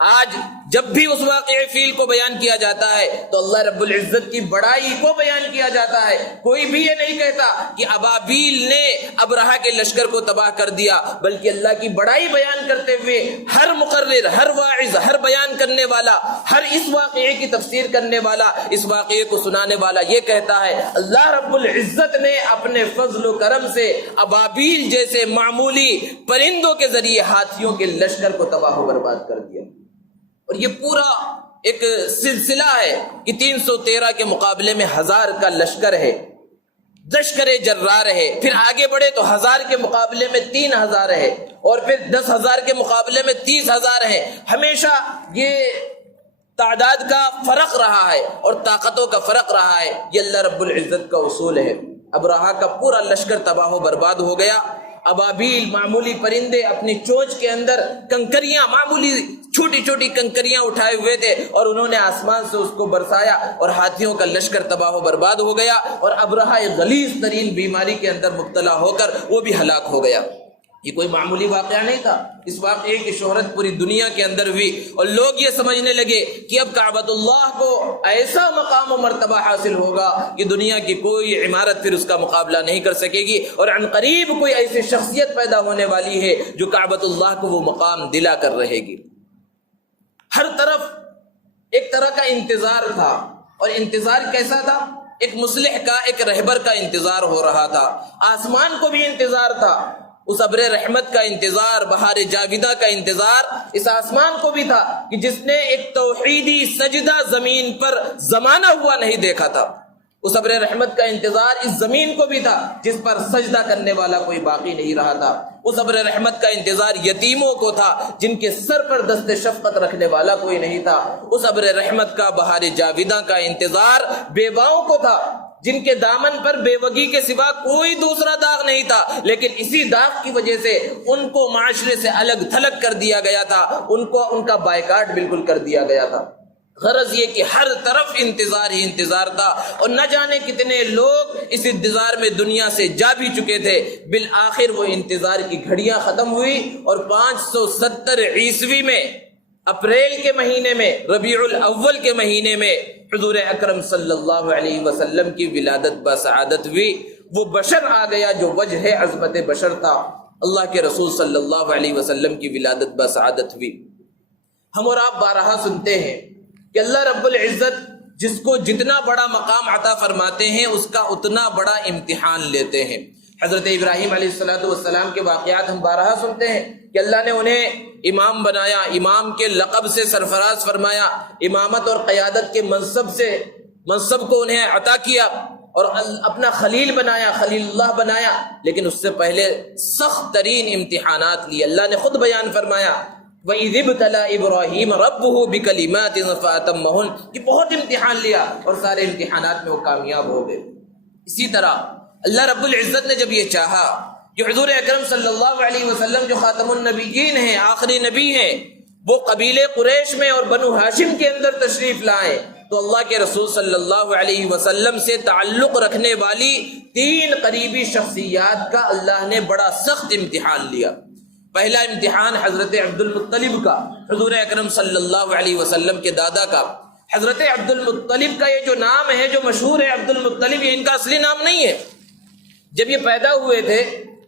آج جب بھی اس واقعہ فیل کو بیان کیا جاتا ہے تو اللہ رب العزت کی بڑائی کو بیان کیا جاتا ہے۔ کوئی بھی یہ نہیں کہتا کہ ابابیل نے ابرہہ کے لشکر کو تباہ کر دیا، بلکہ اللہ کی بڑائی بیان کرتے ہوئے ہر مقرر، ہر واعظ، ہر بیان کرنے والا، ہر اس واقعے کی تفسیر کرنے والا، اس واقعے کو سنانے والا یہ کہتا ہے اللہ رب العزت نے اپنے فضل و کرم سے ابابیل جیسے معمولی پرندوں کے ذریعے ہاتھیوں کے لشکر کو تباہ و برباد کر دیا۔ اور یہ پورا ایک سلسلہ ہے کہ 313 کے مقابلے میں 1000 کا لشکر ہے، لشکر جرار ہے، پھر آگے بڑھے تو 1000 کے مقابلے میں 3000 ہے، اور پھر 10,000 کے مقابلے میں 30,000 ہے۔ ہمیشہ یہ تعداد کا فرق رہا ہے اور طاقتوں کا فرق رہا ہے، یہ اللہ رب العزت کا اصول ہے۔ ابرہہ کا پورا لشکر تباہ و برباد ہو گیا۔ ابابیل معمولی پرندے اپنی چونچ کے اندر کنکریاں، معمولی چھوٹی چھوٹی کنکریاں اٹھائے ہوئے تھے اور انہوں نے آسمان سے اس کو برسایا اور ہاتھیوں کا لشکر تباہ و برباد ہو گیا، اور ابرہہ ایک غلیظ ترین بیماری کے اندر مبتلا ہو کر وہ بھی ہلاک ہو گیا۔ یہ کوئی معمولی واقعہ نہیں تھا، اس واقعے کی شہرت پوری دنیا کے اندر ہوئی اور لوگ یہ سمجھنے لگے کہ اب کعبۃ اللہ کو ایسا مقام و مرتبہ حاصل ہوگا کہ دنیا کی کوئی عمارت پھر اس کا مقابلہ نہیں کر سکے گی، اور عن قریب کوئی ایسی شخصیت پیدا ہونے والی ہے جو کعبۃ اللہ کو وہ مقام دلا کر رہے گی۔ ہر طرف ایک طرح کا انتظار تھا، اور انتظار کیسا تھا؟ ایک مصلح کا، ایک رہبر کا انتظار ہو رہا تھا۔ آسمان کو بھی انتظار تھا، اس ابر رحمت کا انتظار، بہار جاویدہ کا انتظار اس آسمان کو بھی تھا کہ جس نے ایک توحیدی سجدہ زمین پر زمانہ ہوا نہیں دیکھا تھا۔ اس ابر رحمت کا انتظار اس زمین کو بھی تھا جس پر سجدہ کرنے والا کوئی باقی نہیں رہا تھا۔ اس ابر رحمت کا انتظار یتیموں کو تھا جن کے سر پر دست شفقت رکھنے والا کوئی نہیں تھا۔ اس ابر رحمت کا، بہار جاویدہ کا انتظار بیواؤں کو تھا جن کے دامن پر بیوگی کے سوا کوئی دوسرا داغ نہیں تھا، لیکن اسی داغ کی وجہ سے ان کو معاشرے سے الگ تھلگ کر دیا گیا تھا، ان کا بائیکاٹ بالکل کر دیا گیا تھا۔ غرض یہ کہ ہر طرف انتظار ہی انتظار تھا، اور نہ جانے کتنے لوگ اس انتظار میں دنیا سے جا بھی چکے تھے۔ بالآخر وہ انتظار کی گھڑیاں ختم ہوئی، اور 570 عیسوی میں اپریل کے مہینے میں، ربیع الاول کے مہینے میں حضور اکرم صلی اللہ علیہ وسلم کی ولادت بسعادت ہوئی۔ وہ بشر آ گیا جو وجہ عظمت بشر تھا، اللہ کے رسول صلی اللہ علیہ وسلم کی ولادت بسعادت ہوئی۔ ہم اور آپ بارہا سنتے ہیں کہ اللہ رب العزت جس کو جتنا بڑا مقام عطا فرماتے ہیں اس کا اتنا بڑا امتحان لیتے ہیں۔ حضرت ابراہیم علیہ السلام کے واقعات ہم بارہا سنتے ہیں کہ اللہ نے انہیں امام بنایا، امام کے لقب سے سرفراز فرمایا، امامت اور قیادت کے منصب کو انہیں عطا کیا، اور اپنا خلیل بنایا، خلیل اللہ بنایا، لیکن اس سے پہلے سخت ترین امتحانات لیے۔ اللہ نے خود بیان فرمایا وَإِذِ ابْتَلَىٰ إِبْرَاهِيمَ رَبُّهُ بِكَلِمَاتٍ فَأَتَمَّهُنَّ، کہ بہت امتحان لیا اور سارے امتحانات میں وہ کامیاب ہو گئے۔ اسی طرح اللہ رب العزت نے جب یہ چاہا کہ حضور اکرم صلی اللہ علیہ وسلم جو خاتم النبیین ہیں، آخری نبی ہیں، وہ قبیلے قریش میں اور بنو ہاشم کے اندر تشریف لائے، تو اللہ کے رسول صلی اللہ علیہ وسلم سے تعلق رکھنے والی 3 قریبی شخصیات کا اللہ نے بڑا سخت امتحان لیا۔ پہلا امتحان حضرت عبد المطلب کا، حضور اکرم صلی اللہ علیہ وسلم کے دادا کا۔ حضرت عبد المطلب کا یہ جو نام ہے، جو مشہور ہے عبد المطلب، یہ ان کا اصلی نام نہیں ہے۔ جب یہ پیدا ہوئے تھے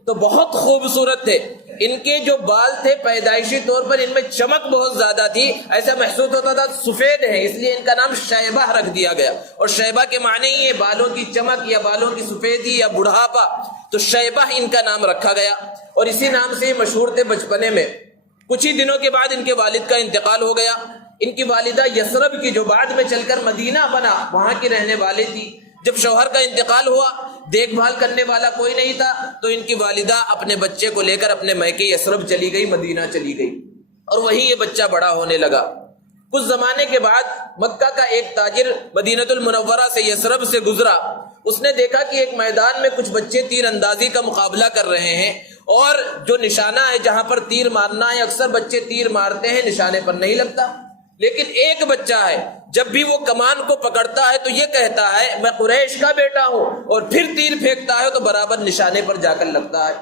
تو بہت خوبصورت تھے، ان کے جو بال تھے پیدائشی طور پر ان میں چمک بہت زیادہ تھی، ایسا محسوس ہوتا تھا سفید ہیں، اس لیے ان کا نام شیبہ رکھ دیا گیا، اور شیبہ کے معنی ہی ہے بالوں کی چمک یا بالوں کی سفیدی یا بڑھاپا، تو شیبہ ان کا نام رکھا گیا، اور اسی نام سے یہ مشہور تھے بچپنے میں۔ کچھ ہی دنوں کے بعد ان کے والد کا انتقال ہو گیا۔ ان کی والدہ یثرب کی، جو بعد میں چل کر مدینہ بنا، وہاں کی رہنے والی تھی۔ جب شوہر کا انتقال ہوا، دیکھ بھال کرنے والا کوئی نہیں تھا، تو ان کی والدہ اپنے بچے کو لے کر اپنے میکے یثرب چلی گئی، مدینہ چلی گئی، اور وہیں یہ بچہ بڑا ہونے لگا۔ کچھ زمانے کے بعد مکہ کا ایک تاجر مدینہ المنورہ سے یثرب سے گزرا، اس نے دیکھا کہ ایک میدان میں کچھ بچے تیر اندازی کا مقابلہ کر رہے ہیں، اور جو نشانہ ہے جہاں پر تیر مارنا ہے، اکثر بچے تیر مارتے ہیں، نشانے پر نہیں لگتا، لیکن ایک بچہ ہے جب بھی وہ کمان کو پکڑتا ہے تو یہ کہتا ہے میں قریش کا بیٹا ہوں، اور پھر تیر پھینکتا ہے تو برابر نشانے پر جا کر لگتا ہے۔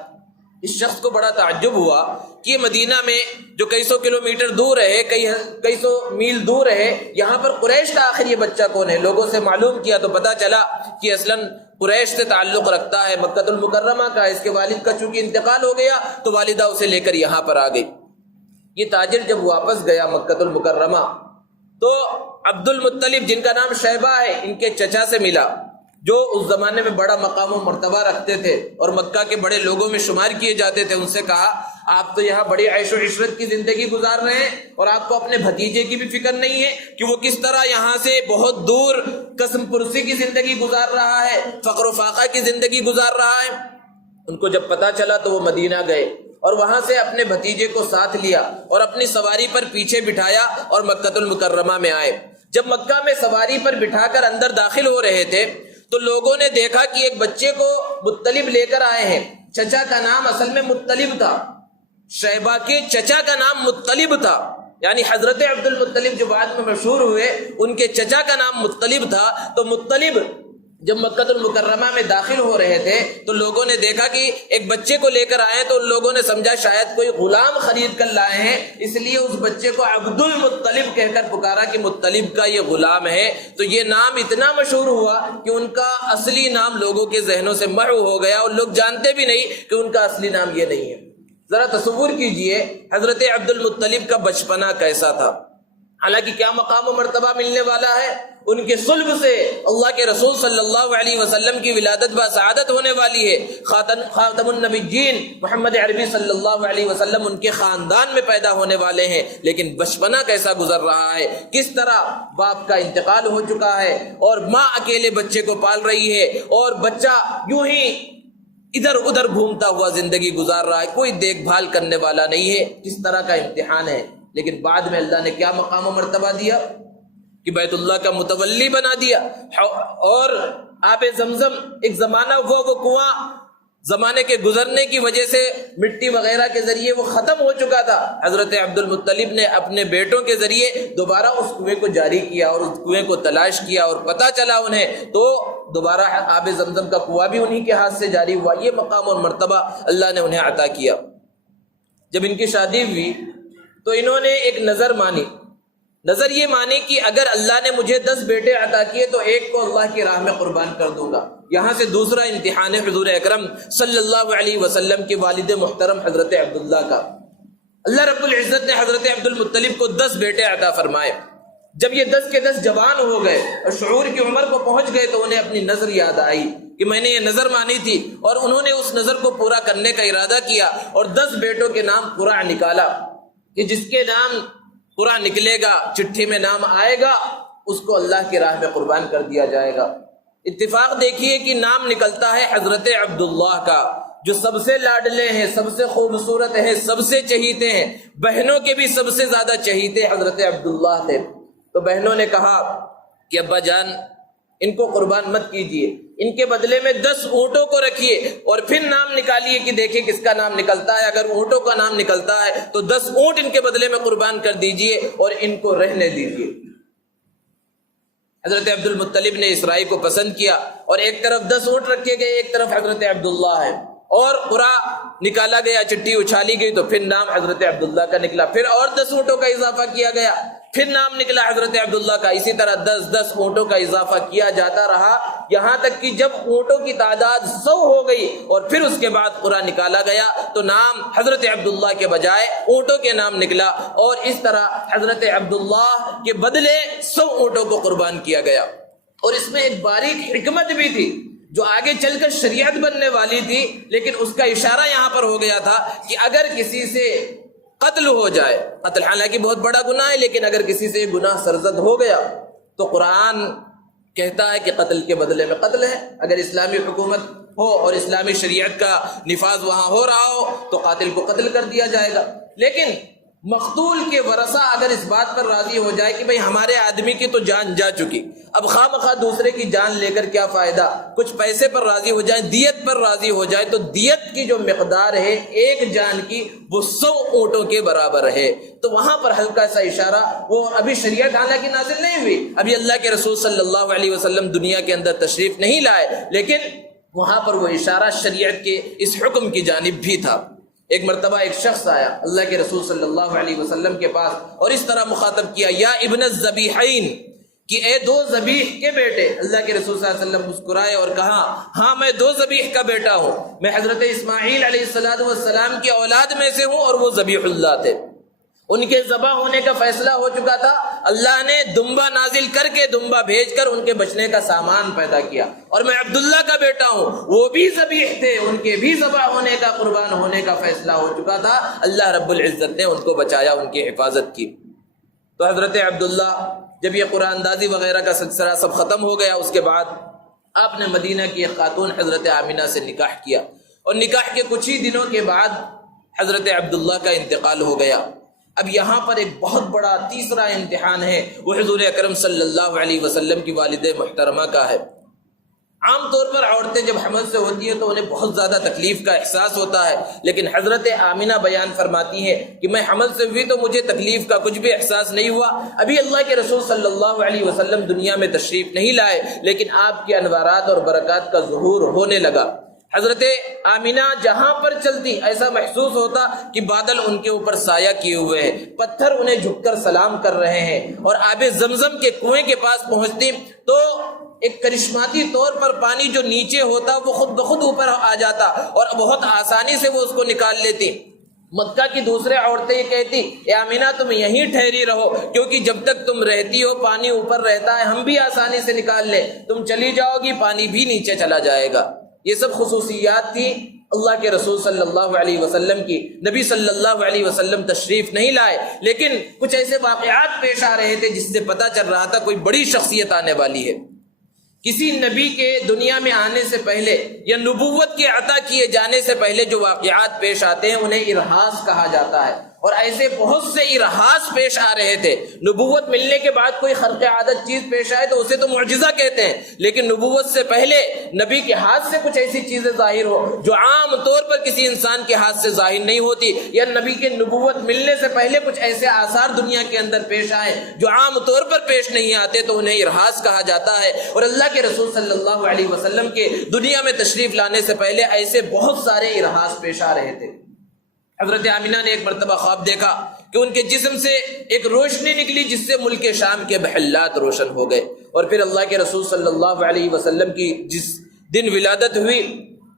اس شخص کو بڑا تعجب ہوا کہ یہ مدینہ میں جو کئی سو کلومیٹر دور ہے، کئی سو میل دور ہے، یہاں پر قریش کا آخر یہ بچہ کون ہے؟ لوگوں سے معلوم کیا تو پتا چلا کہ اصلاً قریش سے تعلق رکھتا ہے، مکہ المکرمہ کا۔ اس کے والد کا چونکہ انتقال ہو گیا تو والدہ اسے لے کر یہاں پر آ گئی۔ یہ تاجر جب واپس گیا مکہ المکرمہ تو عبد المطلب، جن کا نام شیبہ ہے، ان کے چچا سے ملا، جو اس زمانے میں بڑا مقام و مرتبہ رکھتے تھے اور مکہ کے بڑے لوگوں میں شمار کیے جاتے تھے۔ ان سے کہا آپ تو یہاں بڑی عیش و عشرت کی زندگی گزار رہے ہیں، اور آپ کو اپنے بھتیجے کی بھی فکر نہیں ہے کہ وہ کس طرح یہاں سے بہت دور قسم پرسی کی زندگی گزار رہا ہے، فقر و فاقہ کی زندگی گزار رہا ہے۔ ان کو جب پتا چلا تو وہ مدینہ گئے، اور وہاں سے اپنے بھتیجے کو ساتھ لیا اور اپنی سواری پر پیچھے بٹھایا اور مکہ المکرمہ میں آئے۔ جب مکہ میں سواری پر بٹھا کر اندر داخل ہو رہے تھے تو لوگوں نے دیکھا کہ ایک بچے کو مطلب لے کر آئے ہیں۔ چچا کا نام اصل میں مطلب تھا، شیبہ کے چچا کا نام مطلب تھا، یعنی حضرت عبد المطلب جو بعد میں مشہور ہوئے، ان کے چچا کا نام مطلب تھا۔ تو مطلب جب مکہ المکرمہ میں داخل ہو رہے تھے تو لوگوں نے دیکھا کہ ایک بچے کو لے کر آئے، تو ان لوگوں نے سمجھا شاید کوئی غلام خرید کر لائے ہیں، اس لیے اس بچے کو عبد المطلب کہہ کر پکارا کہ مطلب کا یہ غلام ہے۔ تو یہ نام اتنا مشہور ہوا کہ ان کا اصلی نام لوگوں کے ذہنوں سے محو ہو گیا، اور لوگ جانتے بھی نہیں کہ ان کا اصلی نام یہ نہیں ہے۔ ذرا تصور کیجئے حضرت عبد المطلب کا بچپنا کیسا تھا، حالانکہ کیا مقام و مرتبہ ملنے والا ہے۔ ان کے صلب سے اللہ کے رسول صلی اللہ علیہ وسلم کی ولادت بسعادت ہونے والی ہے۔ خاتم النبیین محمد عربی صلی اللہ علیہ وسلم ان کے خاندان میں پیدا ہونے والے ہیں، لیکن بچپنا کیسا گزر رہا ہے، کس طرح باپ کا انتقال ہو چکا ہے اور ماں اکیلے بچے کو پال رہی ہے، اور بچہ یوں ہی ادھر ادھر گھومتا ہوا زندگی گزار رہا ہے، کوئی دیکھ بھال کرنے والا نہیں ہے۔ کس طرح کا امتحان ہے، لیکن بعد میں اللہ نے کیا مقام و مرتبہ دیا کہ بیت اللہ کا متولی بنا دیا، اور آب زمزم ایک زمانہ ہوا وہ کنواں زمانے کے گزرنے کی وجہ سے مٹی وغیرہ کے ذریعے وہ ختم ہو چکا تھا. حضرت عبد المطلب نے اپنے بیٹوں کے ذریعے دوبارہ اس کنویں کو جاری کیا اور اس کنویں کو تلاش کیا اور پتہ چلا انہیں، تو دوبارہ آب زمزم کا کنواں بھی انہی کے ہاتھ سے جاری ہوا. یہ مقام اور مرتبہ اللہ نے انہیں عطا کیا. جب ان کی شادی ہوئی تو انہوں نے ایک نظر مانی. نظر یہ مانی کہ اگر اللہ نے مجھے 10 بیٹے عطا کیے تو ایک کو اللہ کی راہ میں قربان کر دوں گا. یہاں سے دوسرا امتحان ہے حضور اکرم صلی اللہ علیہ وسلم کے والد محترم حضرت عبداللہ کا. اللہ رب العزت نے حضرت عبد المطلب کو 10 بیٹے عطا فرمائے. جب یہ 10 کے 10 جوان ہو گئے اور شعور کی عمر کو پہنچ گئے تو انہیں اپنی نظر یاد آئی کہ میں نے یہ نظر مانی تھی، اور انہوں نے اس نظر کو پورا کرنے کا ارادہ کیا اور 10 بیٹوں کے نام قرآن نکالا کہ جس کے نام قرآن نکلے گا، چٹھی میں نام آئے گا، اس کو اللہ کی راہ میں قربان کر دیا جائے گا. اتفاق دیکھیے کہ نام نکلتا ہے حضرت عبداللہ کا، جو سب سے لاڈلے ہیں، سب سے خوبصورت ہیں، سب سے چہیتے ہیں. بہنوں کے بھی سب سے زیادہ چہیتے حضرت عبداللہ تھے. تو بہنوں نے کہا کہ ابا جان ان کو قربان مت کیجیے، ان کے بدلے میں 10 اونٹوں کو رکھیے اور پھر نام نکالیے کہ دیکھیں کس کا نام نکلتا ہے. اگر اونٹوں کا نام نکلتا ہے تو 10 اونٹ ان کے بدلے میں قربان کر دیجیے اور ان کو رہنے دیجیے. حضرت عبد المطلب نے اس رائے کو پسند کیا اور ایک طرف 10 اونٹ رکھے گئے، ایک طرف حضرت عبداللہ ہے، اور قرآن نکالا گیا، چٹھی اچھالی گئی تو پھر نام حضرت عبداللہ کا نکلا. پھر اور 10 اونٹوں کا اضافہ کیا گیا، پھر نام نکلا حضرت عبداللہ کا. اسی طرح 10 اونٹوں کا اضافہ کیا جاتا رہا، یہاں تک کہ جب اونٹوں کی تعداد 100 ہو گئی اور پھر اس کے بعد قرآن نکالا گیا تو نام حضرت عبداللہ کے بجائے اونٹوں کے نام نکلا، اور اس طرح حضرت عبداللہ کے بدلے 100 اونٹوں کو قربان کیا گیا. اور اس میں ایک باریک حکمت بھی تھی جو آگے چل کر شریعت بننے والی تھی، لیکن اس کا اشارہ یہاں پر ہو گیا تھا کہ اگر کسی سے قتل ہو جائے، قتل حالانکہ بہت بڑا گناہ ہے، لیکن اگر کسی سے گناہ سرزد ہو گیا تو قرآن کہتا ہے کہ قتل کے بدلے میں قتل ہے. اگر اسلامی حکومت ہو اور اسلامی شریعت کا نفاذ وہاں ہو رہا ہو تو قاتل کو قتل کر دیا جائے گا. لیکن مقتول کے ورثہ اگر اس بات پر راضی ہو جائے کہ بھئی ہمارے آدمی کی تو جان جا چکی، اب خواہ مخواہ دوسرے کی جان لے کر کیا فائدہ، کچھ پیسے پر راضی ہو جائیں، دیت پر راضی ہو جائے، تو دیت کی جو مقدار ہے ایک جان کی وہ 100 اونٹوں کے برابر ہے. تو وہاں پر ہلکا سا اشارہ، وہ ابھی شریعت حالانکہ نازل نہیں ہوئی، ابھی اللہ کے رسول صلی اللہ علیہ وسلم دنیا کے اندر تشریف نہیں لائے، لیکن وہاں پر وہ اشارہ شریعت کے اس حکم کی جانب بھی تھا. ایک مرتبہ ایک شخص آیا اللہ کے رسول صلی اللہ علیہ وسلم کے پاس اور اس طرح مخاطب کیا، یا ابن الذبیحین، کہ اے 2 ذبیح کے بیٹے. اللہ کے رسول صلی اللہ علیہ وسلم مسکرائے اور کہا ہاں میں 2 ذبیح کا بیٹا ہوں، میں حضرت اسماعیل علیہ السلام کی اولاد میں سے ہوں اور وہ ذبیح اللہ تھے. ان کے ذبح ہونے کا فیصلہ ہو چکا تھا، اللہ نے دمبا نازل کر کے، دمبا بھیج کر ان کے بچنے کا سامان پیدا کیا، اور میں عبداللہ کا بیٹا ہوں، وہ بھی ذبیح تھے، ان کے بھی ذبح ہونے کا، قربان ہونے کا فیصلہ ہو چکا تھا. اللہ رب العزت نے ان کو بچایا، ان کی حفاظت کی. تو حضرت عبداللہ جب یہ قرآن اندازی وغیرہ کا سلسلہ سب ختم ہو گیا، اس کے بعد آپ نے مدینہ کی ایک خاتون حضرت آمینہ سے نکاح کیا، اور نکاح کے کچھ ہی دنوں کے بعد حضرت عبداللہ کا انتقال ہو گیا. اب یہاں پر ایک بہت بڑا تیسرا امتحان ہے، وہ حضور اکرم صلی اللہ علیہ وسلم کی والد محترمہ کا ہے. عام طور پر عورتیں جب حمل سے ہوتی ہیں تو انہیں بہت زیادہ تکلیف کا احساس ہوتا ہے، لیکن حضرت آمینہ بیان فرماتی ہیں کہ میں حمل سے ہوئی تو مجھے تکلیف کا کچھ بھی احساس نہیں ہوا. ابھی اللہ کے رسول صلی اللہ علیہ وسلم دنیا میں تشریف نہیں لائے، لیکن آپ کے انوارات اور برکات کا ظہور ہونے لگا. حضرت آمینہ جہاں پر چلتی ایسا محسوس ہوتا کہ بادل ان کے اوپر سایہ کیے ہوئے ہیں، پتھر انہیں جھک کر سلام کر رہے ہیں، اور آب زمزم کے کنویں کے پاس پہنچتی تو ایک کرشماتی طور پر پانی جو نیچے ہوتا وہ خود بخود اوپر آ جاتا اور بہت آسانی سے وہ اس کو نکال لیتی. مکہ کی دوسرے عورتیں یہ کہتی اے آمینہ تم یہیں ٹھہری رہو، کیونکہ جب تک تم رہتی ہو پانی اوپر رہتا ہے، ہم بھی آسانی سے نکال لیں، تم چلی جاؤ گی پانی بھی نیچے چلا جائے گا. یہ سب خصوصیات تھی اللہ کے رسول صلی اللہ علیہ وسلم کی. نبی صلی اللہ علیہ وسلم تشریف نہیں لائے، لیکن کچھ ایسے واقعات پیش آ رہے تھے جس سے پتہ چل رہا تھا کوئی بڑی شخصیت آنے والی ہے. کسی نبی کے دنیا میں آنے سے پہلے یا نبوت کے عطا کیے جانے سے پہلے جو واقعات پیش آتے ہیں انہیں ارہاس کہا جاتا ہے. اور ایسے بہت سے ارہاس پیش آ رہے تھے. نبوت ملنے کے بعد کوئی خرق عادت چیز پیش آئے تو اسے تو معجزہ کہتے ہیں، لیکن نبوت سے پہلے نبی کے ہاتھ سے کچھ ایسی چیزیں ظاہر ہو جو عام طور پر کسی انسان کے ہاتھ سے ظاہر نہیں ہوتی، یا نبی کے نبوت ملنے سے پہلے کچھ ایسے آثار دنیا کے اندر پیش آئے جو عام طور پر پیش نہیں آتے، تو انہیں ارہاس کہا جاتا ہے. اور اللہ کے رسول صلی اللہ علیہ وسلم کے دنیا میں تشریف لانے سے پہلے ایسے بہت سارے ارہاس پیش آ رہے تھے. حضرت آمینہ نے ایک مرتبہ خواب دیکھا کہ ان کے جسم سے ایک روشنی نکلی جس سے ملک شام کے محلات روشن ہو گئے. اور پھر اللہ کے رسول صلی اللہ علیہ وسلم کی جس دن ولادت ہوئی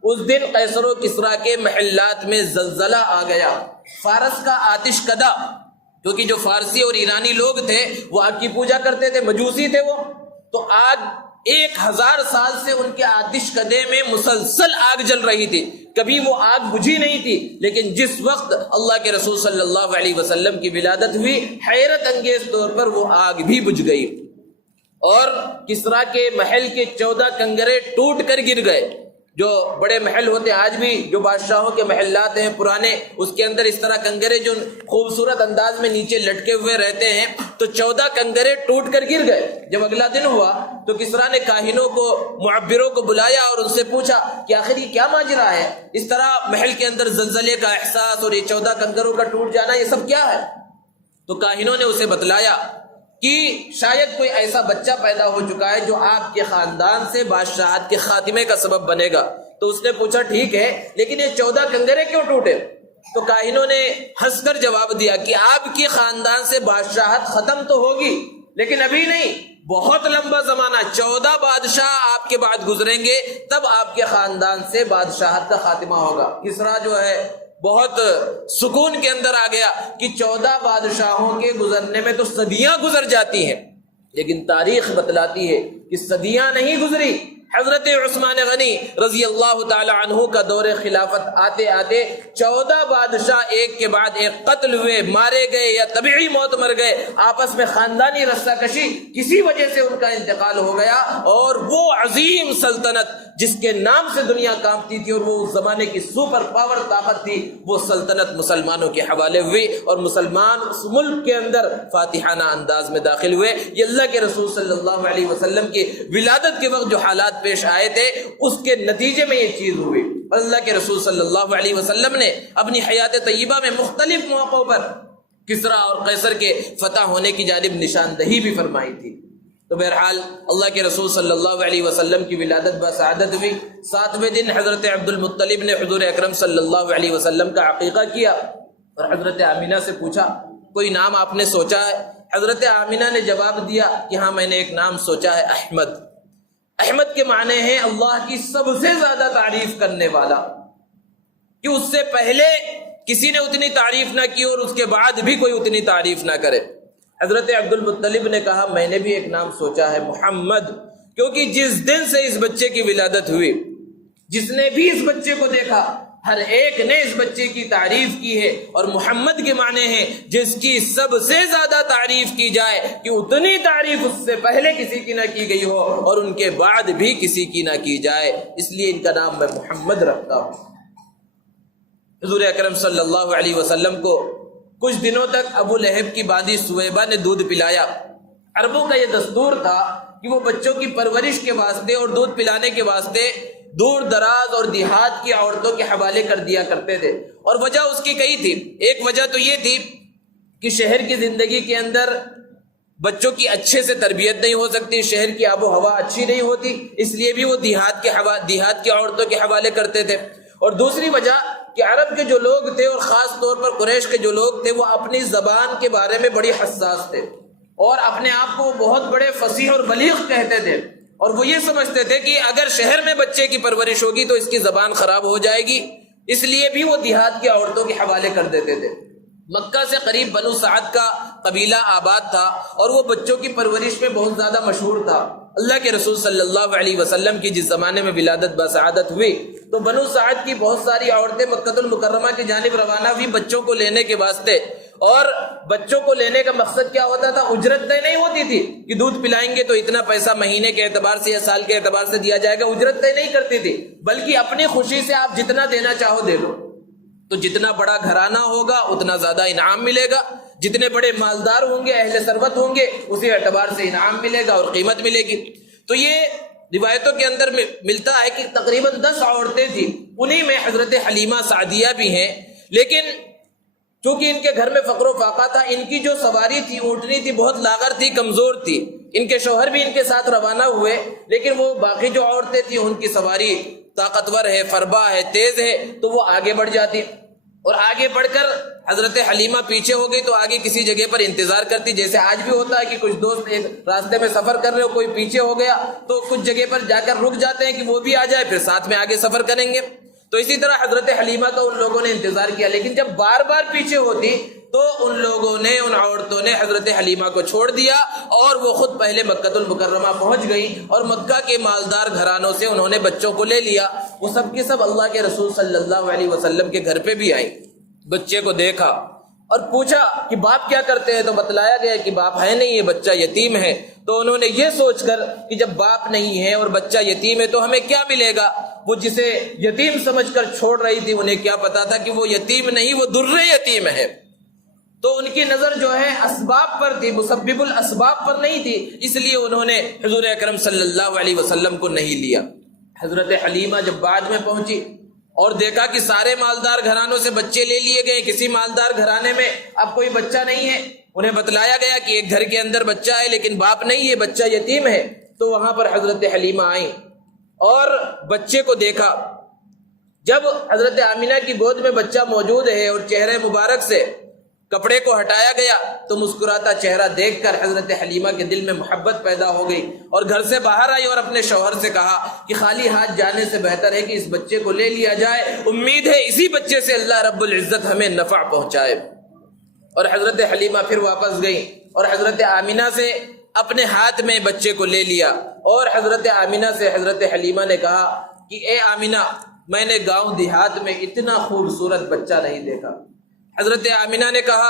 اس دن قیصر و کسریٰ کے محلات میں زلزلہ آ گیا. فارس کا آتش کدہ، کیونکہ جو فارسی اور ایرانی لوگ تھے وہ آگ کی پوجا کرتے تھے، مجوسی تھے وہ، تو آگ 1000 سال سے ان کے آتش کدے میں مسلسل آگ جل رہی تھی، کبھی وہ آگ بجھی نہیں تھی. لیکن جس وقت اللہ کے رسول صلی اللہ علیہ وسلم کی ولادت ہوئی، حیرت انگیز طور پر وہ آگ بھی بجھ گئی اور کسریٰ کے محل کے 14 کنگرے ٹوٹ کر گر گئے. جو بڑے محل ہوتے ہیں آج بھی، جو بادشاہوں کے محلات ہیں پرانے، اس کے اندر اس طرح کنگرے جو خوبصورت انداز میں نیچے لٹکے ہوئے رہتے ہیں، تو 14 کنگرے ٹوٹ کر گر گئے. جب اگلا دن ہوا تو کسریٰ نے کاہنوں کو، معبروں کو بلایا اور ان سے پوچھا کہ آخر یہ کیا ماجرا ہے، اس طرح محل کے اندر زلزلے کا احساس اور یہ 14 کنگروں کا ٹوٹ جانا، یہ سب کیا ہے؟ تو کاہنوں نے اسے بتلایا کہ شاید کوئی ایسا بچہ پیدا ہو چکا ہے جو آپ کے خاندان سے بادشاہت کے خاتمے کا سبب بنے گا. تو اس نے پوچھا ٹھیک ہے، لیکن یہ 14 کنگرے کیوں ٹوٹے؟ تو کاہنوں نے ہنس کر جواب دیا کہ آپ کے خاندان سے بادشاہت ختم تو ہوگی لیکن ابھی نہیں، بہت لمبا زمانہ، 14 بادشاہ آپ کے بعد گزریں گے، تب آپ کے خاندان سے بادشاہت کا خاتمہ ہوگا. کسریٰ جو ہے بہت سکون کے اندر آ گیا کہ 14 بادشاہوں کے گزرنے میں تو صدیاں گزر جاتی ہیں، لیکن تاریخ بتلاتی ہے کہ صدیاں نہیں گزری. حضرت عثمان غنی رضی اللہ تعالی عنہ کا دور خلافت آتے آتے 14 بادشاہ ایک کے بعد ایک قتل ہوئے، مارے گئے یا طبیعی موت مر گئے، آپس میں خاندانی رسہ کشی کسی وجہ سے ان کا انتقال ہو گیا، اور وہ عظیم سلطنت جس کے نام سے دنیا کانپتی تھی اور وہ اس زمانے کی سپر پاور طاقت تھی، وہ سلطنت مسلمانوں کے حوالے ہوئی اور مسلمان اس ملک کے اندر فاتحانہ انداز میں داخل ہوئے. یہ اللہ کے رسول صلی اللہ علیہ وسلم کی ولادت کے وقت جو حالات پیش آئے تھے اس کے نتیجے میں یہ چیز ہوئی. اور اللہ کے رسول صلی اللہ علیہ وسلم نے اپنی حیات طیبہ میں مختلف موقعوں پر کسریٰ اور قیصر کے فتح ہونے کی جانب نشاندہی بھی فرمائی تھی. تو بہرحال اللہ کے رسول صلی اللہ علیہ وسلم کی ولادت بسعادت ہوئی. 7ویں دن حضرت عبد المطلب نے حضور اکرم صلی اللہ علیہ وسلم کا عقیقہ کیا اور حضرت آمینہ سے پوچھا کوئی نام آپ نے سوچا ہے؟ حضرت آمینہ نے جواب دیا کہ ہاں میں نے ایک نام سوچا ہے، احمد. احمد کے معنی ہیں اللہ کی سب سے زیادہ تعریف کرنے والا، کہ اس سے پہلے کسی نے اتنی تعریف نہ کی اور اس کے بعد بھی کوئی اتنی تعریف نہ کرے. حضرت عبد المطلب نے کہا میں نے بھی ایک نام سوچا ہے، محمد، کیونکہ جس دن سے اس بچے کی ولادت ہوئی، جس نے بھی اس بچے کو دیکھا ہر ایک نے اس بچے کی تعریف کی ہے، اور محمد کے معنی ہیں جس کی سب سے زیادہ تعریف کی جائے کہ اتنی تعریف اس سے پہلے کسی کی نہ کی گئی ہو اور ان کے بعد بھی کسی کی نہ کی جائے، اس لیے ان کا نام میں محمد رکھتا ہوں. حضور اکرم صلی اللہ علیہ وسلم کو کچھ دنوں تک ابو لہب کی باندی سویبہ نے دودھ پلایا. عربوں کا یہ دستور تھا کہ وہ بچوں کی پرورش کے واسطے اور دودھ پلانے کے واسطے دور دراز اور دیہات کی عورتوں کے حوالے کر دیا کرتے تھے، اور وجہ اس کی کئی تھی. ایک وجہ تو یہ تھی کہ شہر کی زندگی کے اندر بچوں کی اچھے سے تربیت نہیں ہو سکتی، شہر کی آب و ہوا اچھی نہیں ہوتی، اس لیے بھی وہ دیہات کی عورتوں کے حوالے کرتے تھے. اور دوسری وجہ کہ عرب کے جو لوگ تھے اور خاص طور پر قریش کے جو لوگ تھے وہ اپنی زبان کے بارے میں بڑی حساس تھے اور اپنے آپ کو بہت بڑے فصیح اور بلیغ کہتے تھے، اور وہ یہ سمجھتے تھے کہ اگر شہر میں بچے کی پرورش ہوگی تو اس کی زبان خراب ہو جائے گی، اس لیے بھی وہ دیہات کی عورتوں کے حوالے کر دیتے تھے. مکہ سے قریب بنو سعد کا قبیلہ آباد تھا اور وہ بچوں کی پرورش میں بہت زیادہ مشہور تھا. اللہ کے رسول صلی اللہ علیہ وسلم کی جس زمانے میں ولادت بسعادت ہوئی تو بنو سعد کی بہت ساری عورتیں مکہ المکرمہ کی جانب روانہ ہوئی بچوں کو لینے کے واسطے. اور بچوں کو لینے کا مقصد کیا ہوتا تھا؟ اجرت طے نہیں ہوتی تھی کہ دودھ پلائیں گے تو اتنا پیسہ مہینے کے اعتبار سے یا سال کے اعتبار سے دیا جائے گا، اجرت طے نہیں کرتی تھی، بلکہ اپنی خوشی سے آپ جتنا دینا چاہو دے دو. تو جتنا بڑا گھرانہ ہوگا اتنا زیادہ انعام ملے گا، جتنے بڑے مالدار ہوں گے، اہل ثروت ہوں گے، اسی اعتبار سے انعام ملے گا اور قیمت ملے گی۔ تو یہ روایتوں کے اندر ملتا ہے کہ تقریباً 10 عورتیں تھیں، انہی میں حضرت حلیمہ سعدیہ بھی ہیں، لیکن چونکہ ان کے گھر میں فقر و فاقہ تھا، ان کی جو سواری تھی، اونٹنی تھی، بہت لاغر تھی، کمزور تھی۔ ان کے شوہر بھی ان کے ساتھ روانہ ہوئے، لیکن وہ باقی جو عورتیں تھیں ان کی سواری طاقتور ہے، فربا ہے، تیز ہے، تو وہ آگے بڑھ جاتی، اور آگے بڑھ کر حضرت حلیمہ پیچھے ہو گئی تو آگے کسی جگہ پر انتظار کرتی، جیسے آج بھی ہوتا ہے کہ کچھ دوست ایک راستے میں سفر کر رہے ہو، کوئی پیچھے ہو گیا تو کچھ جگہ پر جا کر رک جاتے ہیں کہ وہ بھی آ جائے، پھر ساتھ میں آگے سفر کریں گے۔ تو اسی طرح حضرت حلیمہ کا ان لوگوں نے انتظار کیا، لیکن جب بار بار پیچھے ہوتی تو ان لوگوں نے، ان عورتوں نے حضرت حلیمہ کو چھوڑ دیا اور وہ خود پہلے مکہ المکرمہ پہنچ گئی، اور مکہ کے مالدار گھرانوں سے انہوں نے بچوں کو لے لیا۔ وہ سب کے سب اللہ کے رسول صلی اللہ علیہ وسلم کے گھر پہ بھی آئیں، بچے کو دیکھا اور پوچھا کہ باپ کیا کرتے ہیں، تو بتلایا گیا کہ باپ ہے نہیں، یہ بچہ یتیم ہے۔ تو انہوں نے یہ سوچ کر کہ جب باپ نہیں ہے اور بچہ یتیم ہے تو ہمیں کیا ملے گا، وہ جسے یتیم سمجھ کر چھوڑ رہی تھی انہیں کیا پتا تھا کہ وہ یتیم نہیں، وہ در یتیم ہے۔ تو ان کی نظر جو ہے اسباب پر تھی، مسبب الاسباب پر نہیں تھی، اس لیے انہوں نے حضور اکرم صلی اللہ علیہ وسلم کو نہیں لیا۔ حضرت حلیمہ جب بعد میں پہنچی اور دیکھا کہ سارے مالدار گھرانوں سے بچے لے لیے گئے، کسی مالدار گھرانے میں اب کوئی بچہ نہیں ہے، انہیں بتلایا گیا کہ ایک گھر کے اندر بچہ ہے لیکن باپ نہیں ہے، بچہ یتیم ہے۔ تو وہاں پر حضرت حلیمہ آئیں اور بچے کو دیکھا۔ جب حضرت آمینہ کی گود میں بچہ موجود ہے اور چہرے مبارک سے کپڑے کو ہٹایا گیا تو مسکراتا چہرہ دیکھ کر حضرت حلیمہ کے دل میں محبت پیدا ہو گئی، اور گھر سے باہر آئی اور اپنے شوہر سے کہا کہ خالی ہاتھ جانے سے بہتر ہے کہ اس بچے کو لے لیا جائے، امید ہے اسی بچے سے اللہ رب العزت ہمیں نفع پہنچائے۔ اور حضرت حلیمہ پھر واپس گئی اور حضرت آمینہ سے اپنے ہاتھ میں بچے کو لے لیا، اور حضرت آمینہ سے حضرت حلیمہ نے کہا کہ اے آمینہ، میں نے گاؤں دیہات میں اتنا خوبصورت بچہ نہیں دیکھا۔ حضرت آمینہ نے کہا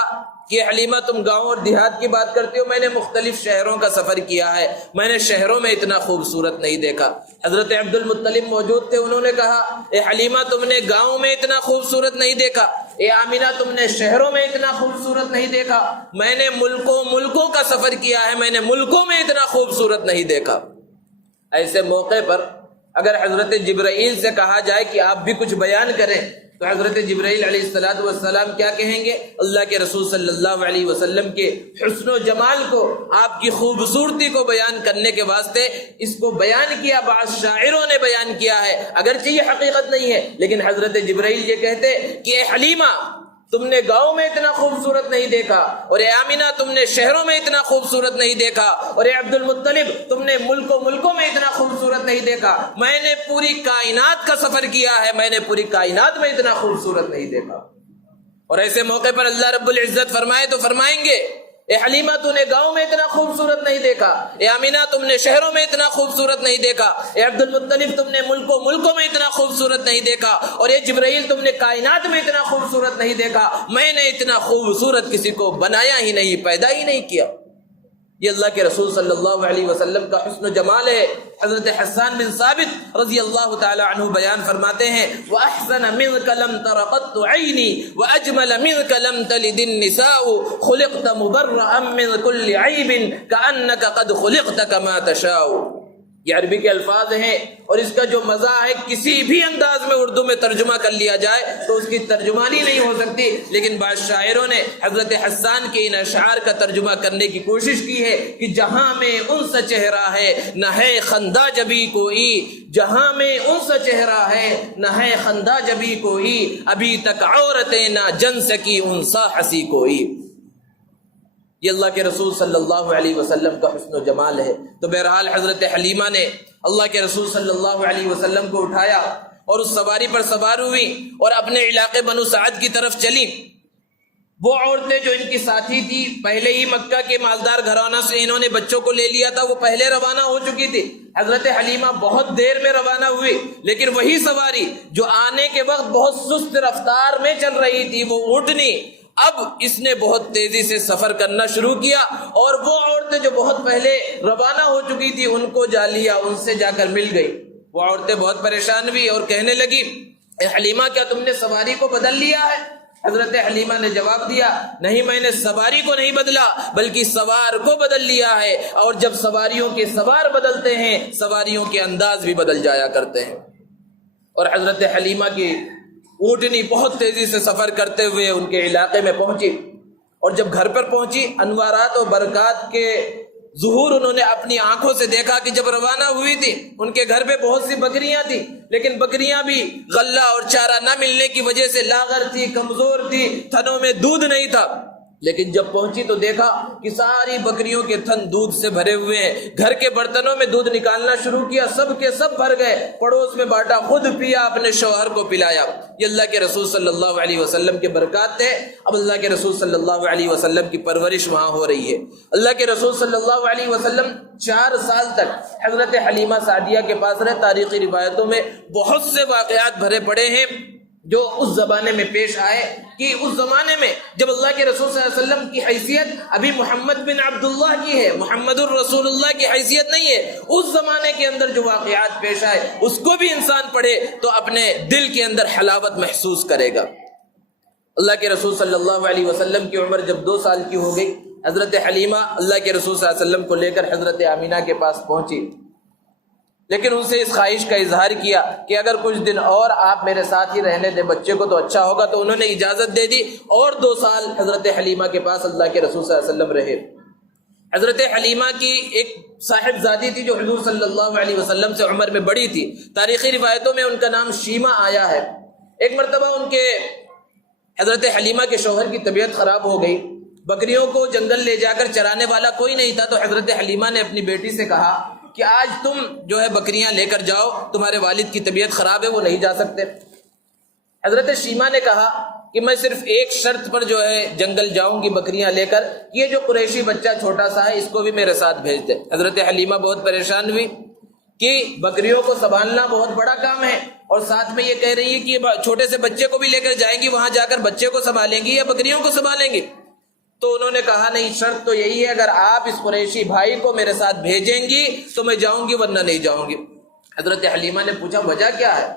کہ حلیمہ تم گاؤں اور دیہات کی بات کرتے ہو، میں نے مختلف شہروں کا سفر کیا ہے، میں نے شہروں میں اتنا خوبصورت نہیں دیکھا۔ حضرت عبد المطلب موجود تھے، انہوں نے کہا اے حلیمہ تم نے گاؤں میں اتنا خوبصورت نہیں دیکھا، اے آمینہ تم نے شہروں میں اتنا خوبصورت نہیں دیکھا، میں نے ملکوں کا سفر کیا ہے، میں نے ملکوں میں اتنا خوبصورت نہیں دیکھا۔ ایسے موقع پر اگر حضرت جبرائیل سے کہا جائے کہ آپ بھی کچھ بیان کریں تو حضرت جبرائیل علیہ السلام کیا کہیں گے؟ اللہ کے رسول صلی اللہ علیہ وسلم کے حسن و جمال کو، آپ کی خوبصورتی کو بیان کرنے کے واسطے اس کو بیان کیا، بعض شاعروں نے بیان کیا ہے، اگرچہ یہ حقیقت نہیں ہے، لیکن حضرت جبرائیل یہ کہتے کہ اے حلیمہ تم نے گاؤں میں اتنا خوبصورت نہیں دیکھا، اور اے آمینہ تم نے شہروں میں اتنا خوبصورت نہیں دیکھا، اور اے عبد المطلب تم نے ملکوں میں اتنا خوبصورت نہیں دیکھا، میں نے پوری کائنات کا سفر کیا ہے، میں نے پوری کائنات میں اتنا خوبصورت نہیں دیکھا۔ اور ایسے موقع پر اللہ رب العزت فرمائے تو فرمائیں گے اے حلیمہ تو نے گاؤں میں اتنا خوبصورت نہیں دیکھا، اے آمینہ تم نے شہروں میں اتنا خوبصورت نہیں دیکھا، اے عبد المطلب تم نے ملکوں میں اتنا خوبصورت نہیں دیکھا، اور اے جبرائیل تم نے کائنات میں اتنا خوبصورت نہیں دیکھا، میں نے اتنا خوبصورت کسی کو بنایا ہی نہیں، پیدا ہی نہیں کیا۔ یہ اللہ کے رسول صلی اللہ علیہ وسلم کا حسن و جمال ہے۔ حضرت حسان بن ثابت رضی اللہ تعالی عنہ بیان فرماتے ہیں وَأَحْسَنَ مِنْكَ لَمْ تَرَ قَطُّ عَيْنِي وَأَجْمَلَ مِنْكَ لَمْ تَلِدِ النِّسَاءُ خُلِقْتَ مُبَرَّأً مِنْ كُلِّ عَيْبٍ كَأَنَّكَ قَدْ خُلِقْتَ كَمَا تَشَاءُ۔ یہ عربی کے الفاظ ہیں، اور اس کا جو مزہ ہے کسی بھی انداز میں اردو میں ترجمہ کر لیا جائے تو اس کی ترجمانی نہیں ہو سکتی، لیکن بعض شاعروں نے حضرت حسان کے ان اشعار کا ترجمہ کرنے کی کوشش کی ہے کہ جہاں میں انس چہرہ ہے نہ ہے خندہ جبی کوئی، جہاں میں انس چہرہ ہے نہ ہے خندہ جبی کوئی، ابھی تک عورتیں نہ جن سکی انسا ہنسی کوئی۔ یہ اللہ کے رسول صلی اللہ علیہ وسلم کا حسن و جمال ہے۔ تو بہرحال حضرت حلیمہ نے اللہ کے رسول صلی اللہ علیہ وسلم کو اٹھایا اور اس سواری پر سوار ہوئی اور اپنے علاقے بنو سعد کی طرف چلی۔ وہ عورتیں جو ان کی ساتھی تھی، پہلے ہی مکہ کے مالدار گھرانوں سے انہوں نے بچوں کو لے لیا تھا، وہ پہلے روانہ ہو چکی تھی۔ حضرت حلیمہ بہت دیر میں روانہ ہوئی، لیکن وہی سواری جو آنے کے وقت بہت سست رفتار میں چل رہی تھی، وہ اونٹنی، اب اس نے بہت تیزی سے سفر کرنا شروع کیا، اور وہ عورتیں جو بہت پہلے روانہ ہو چکی تھی ان کو جا لیا، ان سے جا کر مل گئی۔ وہ عورتیں بہت پریشان ہوئی اور کہنے لگی اے حلیمہ کیا تم نے سواری کو بدل لیا ہے؟ حضرت حلیمہ نے جواب دیا نہیں، میں نے سواری کو نہیں بدلا بلکہ سوار کو بدل لیا ہے، اور جب سواریوں کے سوار بدلتے ہیں سواریوں کے انداز بھی بدل جایا کرتے ہیں۔ اور حضرت حلیمہ کی اونٹنی بہت تیزی سے سفر کرتے ہوئے ان کے علاقے میں پہنچی، اور جب گھر پر پہنچی انوارات و برکات کے ظہور انہوں نے اپنی آنکھوں سے دیکھا کہ جب روانہ ہوئی تھی ان کے گھر پہ بہت سی بکریاں تھیں، لیکن بکریاں بھی غلہ اور چارہ نہ ملنے کی وجہ سے لاغر تھی، کمزور تھی، تھنوں میں دودھ نہیں تھا۔ لیکن جب پہنچی تو دیکھا کہ ساری بکریوں کے تھن دودھ سے بھرے ہوئے ہیں، گھر کے برتنوں میں دودھ نکالنا شروع کیا، سب کے سب بھر گئے، پڑوس میں بانٹا، خود پیا، اپنے شوہر کو پلایا۔ یہ اللہ کے رسول صلی اللہ علیہ وسلم کے برکات تھے۔ اب اللہ کے رسول صلی اللہ علیہ وسلم کی پرورش وہاں ہو رہی ہے۔ اللہ کے رسول صلی اللہ علیہ وسلم 4 سال تک حضرت حلیمہ سعدیہ کے پاس رہے۔ تاریخی روایتوں میں بہت سے واقعات بھرے پڑے ہیں جو اس زمانے میں پیش آئے، کہ اس زمانے میں جب اللہ کے رسول صلی اللہ علیہ وسلم کی حیثیت ابھی محمد بن عبداللہ کی ہے، محمد الرسول اللہ کی حیثیت نہیں ہے، اس زمانے کے اندر جو واقعات پیش آئے اس کو بھی انسان پڑھے تو اپنے دل کے اندر حلاوت محسوس کرے گا۔ اللہ کے رسول صلی اللہ علیہ وسلم کی عمر جب 2 سال کی ہو گئی، حضرت حلیمہ اللہ کے رسول صلی اللہ علیہ وسلم کو لے کر حضرت آمینہ کے پاس پہنچی، لیکن ان سے اس خواہش کا اظہار کیا کہ اگر کچھ دن اور آپ میرے ساتھ ہی رہنے دیں بچے کو تو اچھا ہوگا، تو انہوں نے اجازت دے دی اور 2 سال حضرت حلیمہ کے پاس اللہ کے رسول صلی اللہ علیہ وسلم رہے۔ حضرت حلیمہ کی ایک صاحبزادی تھی جو حضور صلی اللہ علیہ وسلم سے عمر میں بڑی تھی، تاریخی روایتوں میں ان کا نام شیمہ آیا ہے۔ ایک مرتبہ ان کے حضرت حلیمہ کے شوہر کی طبیعت خراب ہو گئی، بکریوں کو جنگل لے جا کر چرانے والا کوئی نہیں تھا، تو حضرت حلیمہ نے اپنی بیٹی سے کہا کہ آج تم جو ہے بکریاں لے کر جاؤ، تمہارے والد کی طبیعت خراب ہے، وہ نہیں جا سکتے۔ حضرت شیمہ نے کہا کہ میں صرف ایک شرط پر جو ہے جنگل جاؤں گی بکریاں لے کر، یہ جو قریشی بچہ چھوٹا سا ہے اس کو بھی میرے ساتھ بھیج دے۔ حضرت حلیمہ بہت پریشان ہوئی کہ بکریوں کو سنبھالنا بہت بڑا کام ہے، اور ساتھ میں یہ کہہ رہی ہے کہ چھوٹے سے بچے کو بھی لے کر جائیں گی، وہاں جا کر بچے کو سنبھالیں گی یا بکریوں کو سنبھالیں گی؟ تو انہوں نے کہا نہیں، شرط تو یہی ہے اگر آپ اس قریشی بھائی کو میرے ساتھ بھیجیں گی تو میں جاؤں گی ورنہ نہیں جاؤں گی۔ حضرت حلیمہ نے پوچھا وجہ کیا ہے؟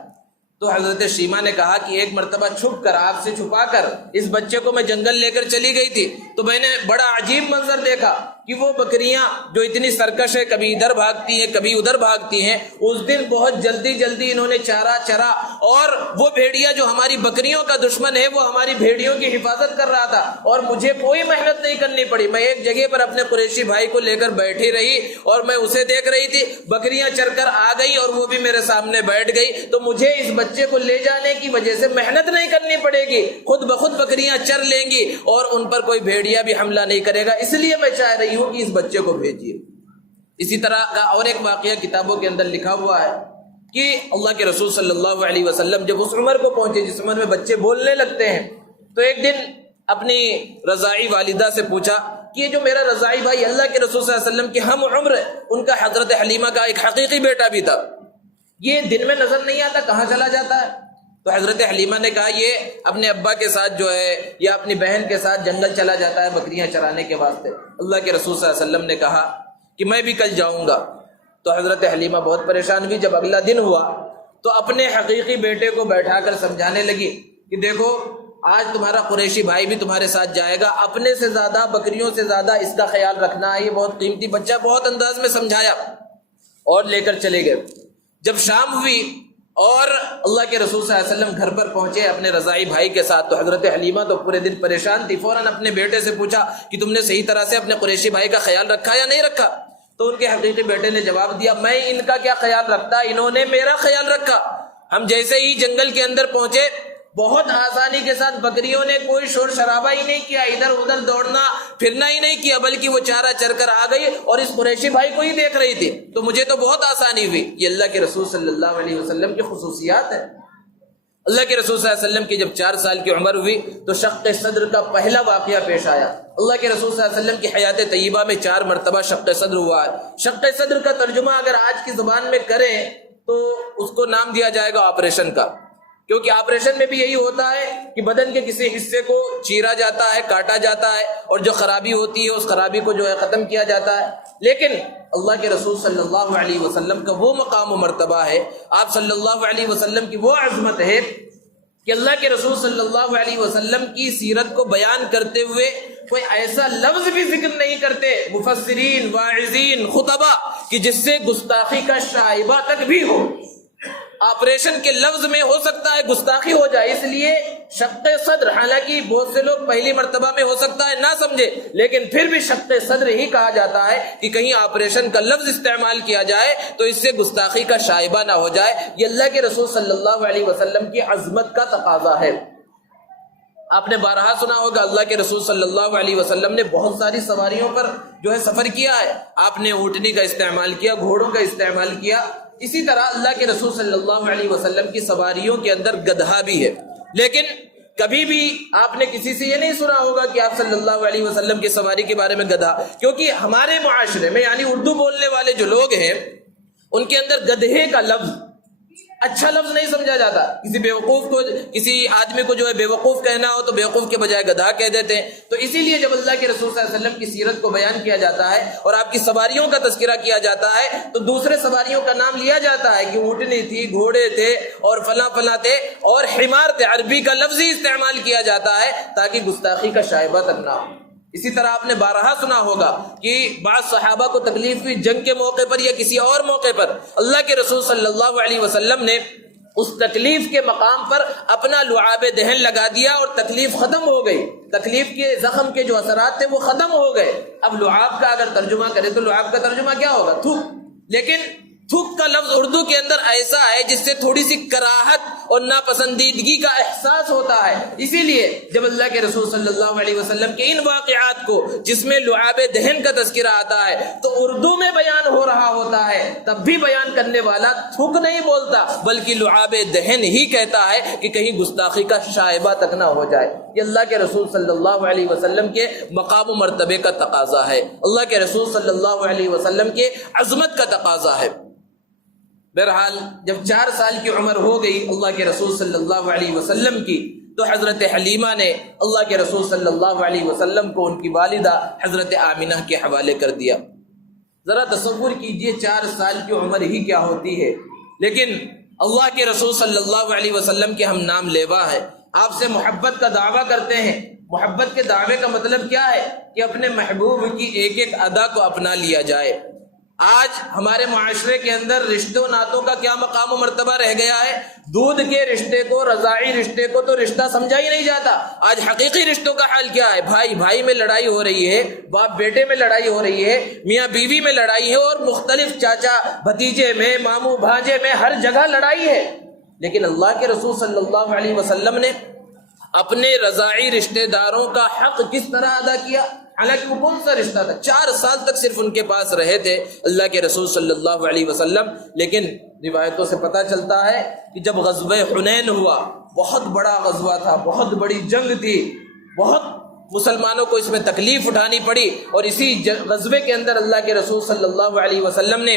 تو حضرت شیمہ نے کہا کہ ایک مرتبہ چھپ کر، آپ سے چھپا کر اس بچے کو میں جنگل لے کر چلی گئی تھی، تو میں نے بڑا عجیب منظر دیکھا کہ وہ بکریاں جو اتنی سرکش ہے، کبھی ادھر بھاگتی ہیں کبھی ادھر بھاگتی ہیں، اس دن بہت جلدی جلدی انہوں نے چارہ چرا، اور وہ بھیڑیا جو ہماری بکریوں کا دشمن ہے وہ ہماری بھیڑیوں کی حفاظت کر رہا تھا، اور مجھے کوئی محنت نہیں کرنی پڑی، میں ایک جگہ پر اپنے قریشی بھائی کو لے کر بیٹھی رہی اور میں اسے دیکھ رہی تھی، بکریاں چر کر آ گئی اور وہ بھی میرے سامنے بیٹھ گئی، تو مجھے اس بچے کو لے جانے کی وجہ سے محنت نہیں کرنی پڑے گی، خود بخود بکریاں چر لیں گی اور ان پر کوئی بھیڑیا بھی حملہ نہیں کرے گا، اس لیے میں چاہ رہی ہوں کہ اس بچے کو بھیجیے۔ اسی طرح کا اور ایک واقعہ کتابوں کے اندر لکھا ہوا ہے کہ اللہ کے رسول صلی اللہ علیہ وسلم جب اس عمر کو پہنچے جس عمر میں بچے بولنے لگتے ہیں، تو ایک دن اپنی رضاعی والدہ سے پوچھا کہ یہ جو میرا رضاعی بھائی اللہ کے رسول صلی اللہ علیہ وسلم کے ہم عمر ہے، ان کا حضرت حلیمہ کا ایک حقیقی بیٹا بھی تھا، یہ دن میں نظر نہیں آتا، کہاں چلا جاتا ہے؟ تو حضرت حلیمہ نے کہا یہ اپنے ابا کے ساتھ جو ہے یا اپنی بہن کے ساتھ جنگل چلا جاتا ہے بکریاں چرانے کے واسطے۔ اللہ کے رسول صلی اللہ علیہ وسلم نے کہا کہ میں بھی کل جاؤں گا۔ تو حضرت حلیمہ بہت پریشان ہوئی۔ جب اگلا دن ہوا تو اپنے حقیقی بیٹے کو بیٹھا کر سمجھانے لگی کہ دیکھو آج تمہارا قریشی بھائی بھی تمہارے ساتھ جائے گا، اپنے سے زیادہ بکریوں سے زیادہ اس کا خیال رکھنا ہے، یہ بہت قیمتی بچہ، بہت انداز میں سمجھایا اور لے کر چلے گئے۔ جب شام ہوئی اور اللہ کے رسول صلی اللہ علیہ وسلم گھر پر پہنچے اپنے رضاعی بھائی کے ساتھ، تو حضرت حلیمہ تو پورے دن پریشان تھی، فوراً اپنے بیٹے سے پوچھا کہ تم نے صحیح طرح سے اپنے قریشی بھائی کا خیال رکھا یا نہیں رکھا؟ تو ان کے حقیقی بیٹے نے جواب دیا میں ان کا کیا خیال رکھتا، انہوں نے میرا خیال رکھا۔ ہم جیسے ہی جنگل کے اندر پہنچے بہت آسانی کے ساتھ بکریوں نے کوئی شور شرابہ ہی نہیں کیا، ادھر ادھر دوڑنا پھرنا ہی نہیں کیا، بلکہ وہ چارہ چر کر آ گئی اور اس قریشی بھائی کو ہی دیکھ رہی تھی، تو مجھے تو بہت آسانی ہوئی۔ یہ اللہ کے رسول صلی اللہ علیہ وسلم کی خصوصیات ہے۔ اللہ کے رسول صلی اللہ علیہ وسلم کی جب 4 سال کی عمر ہوئی تو شق صدر کا پہلا واقعہ پیش آیا۔ اللہ کے رسول صلی اللہ علیہ وسلم کی حیات طیبہ میں 4 مرتبہ شق صدر ہوا ہے۔ شق صدر کا ترجمہ اگر آج کی زبان میں کریں تو اس کو نام دیا جائے گا آپریشن کا، کیونکہ آپریشن میں بھی یہی ہوتا ہے کہ بدن کے کسی حصے کو چیرا جاتا ہے، کاٹا جاتا ہے، اور جو خرابی ہوتی ہے اس خرابی کو جو ہے ختم کیا جاتا ہے۔ لیکن اللہ کے رسول صلی اللہ علیہ وسلم کا وہ مقام و مرتبہ ہے، آپ صلی اللہ علیہ وسلم کی وہ عظمت ہے کہ اللہ کے رسول صلی اللہ علیہ وسلم کی سیرت کو بیان کرتے ہوئے کوئی ایسا لفظ بھی ذکر نہیں کرتے مفسرین، واعظین، خطبہ کہ جس سے گستاخی کا شائبہ تک بھی ہو۔ آپریشن کے لفظ میں ہو سکتا ہے گستاخی ہو جائے، اس لیے شق صدر، حالانکہ بہت سے لوگ پہلی مرتبہ میں ہو سکتا ہے نہ سمجھے، لیکن پھر بھی شق صدر ہی کہا جاتا ہے کہ کہیں آپریشن کا لفظ استعمال کیا جائے تو اس سے گستاخی کا شائبہ نہ ہو جائے۔ یہ اللہ کے رسول صلی اللہ علیہ وسلم کی عظمت کا تقاضا ہے۔ آپ نے بارہا سنا ہوگا اللہ کے رسول صلی اللہ علیہ وسلم نے بہت ساری سواریوں پر جو ہے سفر کیا ہے۔ آپ نے اونٹنی کا استعمال کیا، گھوڑوں کا استعمال کیا، اسی طرح اللہ کے رسول صلی اللہ علیہ وسلم کی سواریوں کے اندر گدھا بھی ہے۔ لیکن کبھی بھی آپ نے کسی سے یہ نہیں سنا ہوگا کہ آپ صلی اللہ علیہ وسلم کی سواری کے بارے میں گدھا، کیونکہ ہمارے معاشرے میں یعنی اردو بولنے والے جو لوگ ہیں ان کے اندر گدھے کا لفظ اچھا لفظ نہیں سمجھا جاتا۔ کسی بیوقوف کو، کسی آدمی کو جو ہے بیوقوف کہنا ہو تو بیوقوف کے بجائے گدھا کہہ دیتے ہیں۔ تو اسی لیے جب اللہ کے رسول صلی اللہ علیہ وسلم کی سیرت کو بیان کیا جاتا ہے اور آپ کی سواریوں کا تذکرہ کیا جاتا ہے تو دوسرے سواریوں کا نام لیا جاتا ہے کہ اونٹنی تھی، گھوڑے تھے اور فلاں فلاں تھے اور حمار تھے، عربی کا لفظ ہی استعمال کیا جاتا ہے تاکہ گستاخی کا شائبہ تک نہ ہو۔ اسی طرح آپ نے بارہا سنا ہوگا کہ بعض صحابہ کو تکلیف ہوئی جنگ کے موقع پر یا کسی اور موقع پر، اللہ کے رسول صلی اللہ علیہ وسلم نے اس تکلیف کے مقام پر اپنا لعاب دہن لگا دیا اور تکلیف ختم ہو گئی۔ تکلیف کے زخم کے جو اثرات تھے وہ ختم ہو گئے۔ اب لعاب کا اگر ترجمہ کرے تو لعاب کا ترجمہ کیا ہوگا؟ تھوک۔ لیکن تھوک کا لفظ اردو کے اندر ایسا ہے جس سے تھوڑی سی کراہت اور ناپسندیدگی کا احساس ہوتا ہے۔ اسی لیے جب اللہ کے رسول صلی اللہ علیہ وسلم کے ان واقعات کو جس میں لعاب دہن کا تذکرہ آتا ہے تو اردو میں بیان ہو رہا ہوتا ہے، تب بھی بیان کرنے والا تھوک نہیں بولتا بلکہ لعاب دہن ہی کہتا ہے کہ کہیں گستاخی کا شائبہ تک نہ ہو جائے۔ یہ اللہ کے رسول صلی اللہ علیہ وسلم کے مقام و مرتبے کا تقاضا ہے، اللہ کے رسول صلی اللہ علیہ وسلم کے عظمت کا تقاضا ہے۔ بہرحال جب 4 سال کی عمر ہو گئی اللہ کے رسول صلی اللہ علیہ وسلم کی تو حضرت حلیمہ نے اللہ کے رسول صلی اللہ علیہ وسلم کو ان کی والدہ حضرت آمنہ کے حوالے کر دیا۔ ذرا تصور کیجئے 4 سال کی عمر ہی کیا ہوتی ہے، لیکن اللہ کے رسول صلی اللہ علیہ وسلم کے ہم نام لیوا ہیں، آپ سے محبت کا دعویٰ کرتے ہیں۔ محبت کے دعوے کا مطلب کیا ہے کہ اپنے محبوب کی ایک ایک ادا کو اپنا لیا جائے۔ آج ہمارے معاشرے کے اندر رشتوں ناتوں کا کیا مقام و مرتبہ رہ گیا ہے؟ دودھ کے رشتے کو، رضاعی رشتے کو تو رشتہ سمجھا ہی نہیں جاتا۔ آج حقیقی رشتوں کا حال کیا ہے؟ بھائی بھائی میں لڑائی ہو رہی ہے، باپ بیٹے میں لڑائی ہو رہی ہے، میاں بیوی میں لڑائی ہے اور مختلف چاچا بھتیجے میں، ماموں بھانجے میں، ہر جگہ لڑائی ہے۔ لیکن اللہ کے رسول صلی اللہ علیہ وسلم نے اپنے رضاعی رشتہ داروں کا حق کس طرح ادا کیا؟ حالانکہ وہ کون سا رشتہ تھا؟ 4 سال تک صرف ان کے پاس رہے تھے اللہ کے رسول صلی اللہ علیہ وسلم۔ لیکن روایتوں سے پتہ چلتا ہے کہ جب غزوہ حنین ہوا، بہت بڑا غزوہ تھا، بہت بڑی جنگ تھی، بہت مسلمانوں کو اس میں تکلیف اٹھانی پڑی، اور اسی غزوے کے اندر اللہ کے رسول صلی اللہ علیہ وسلم نے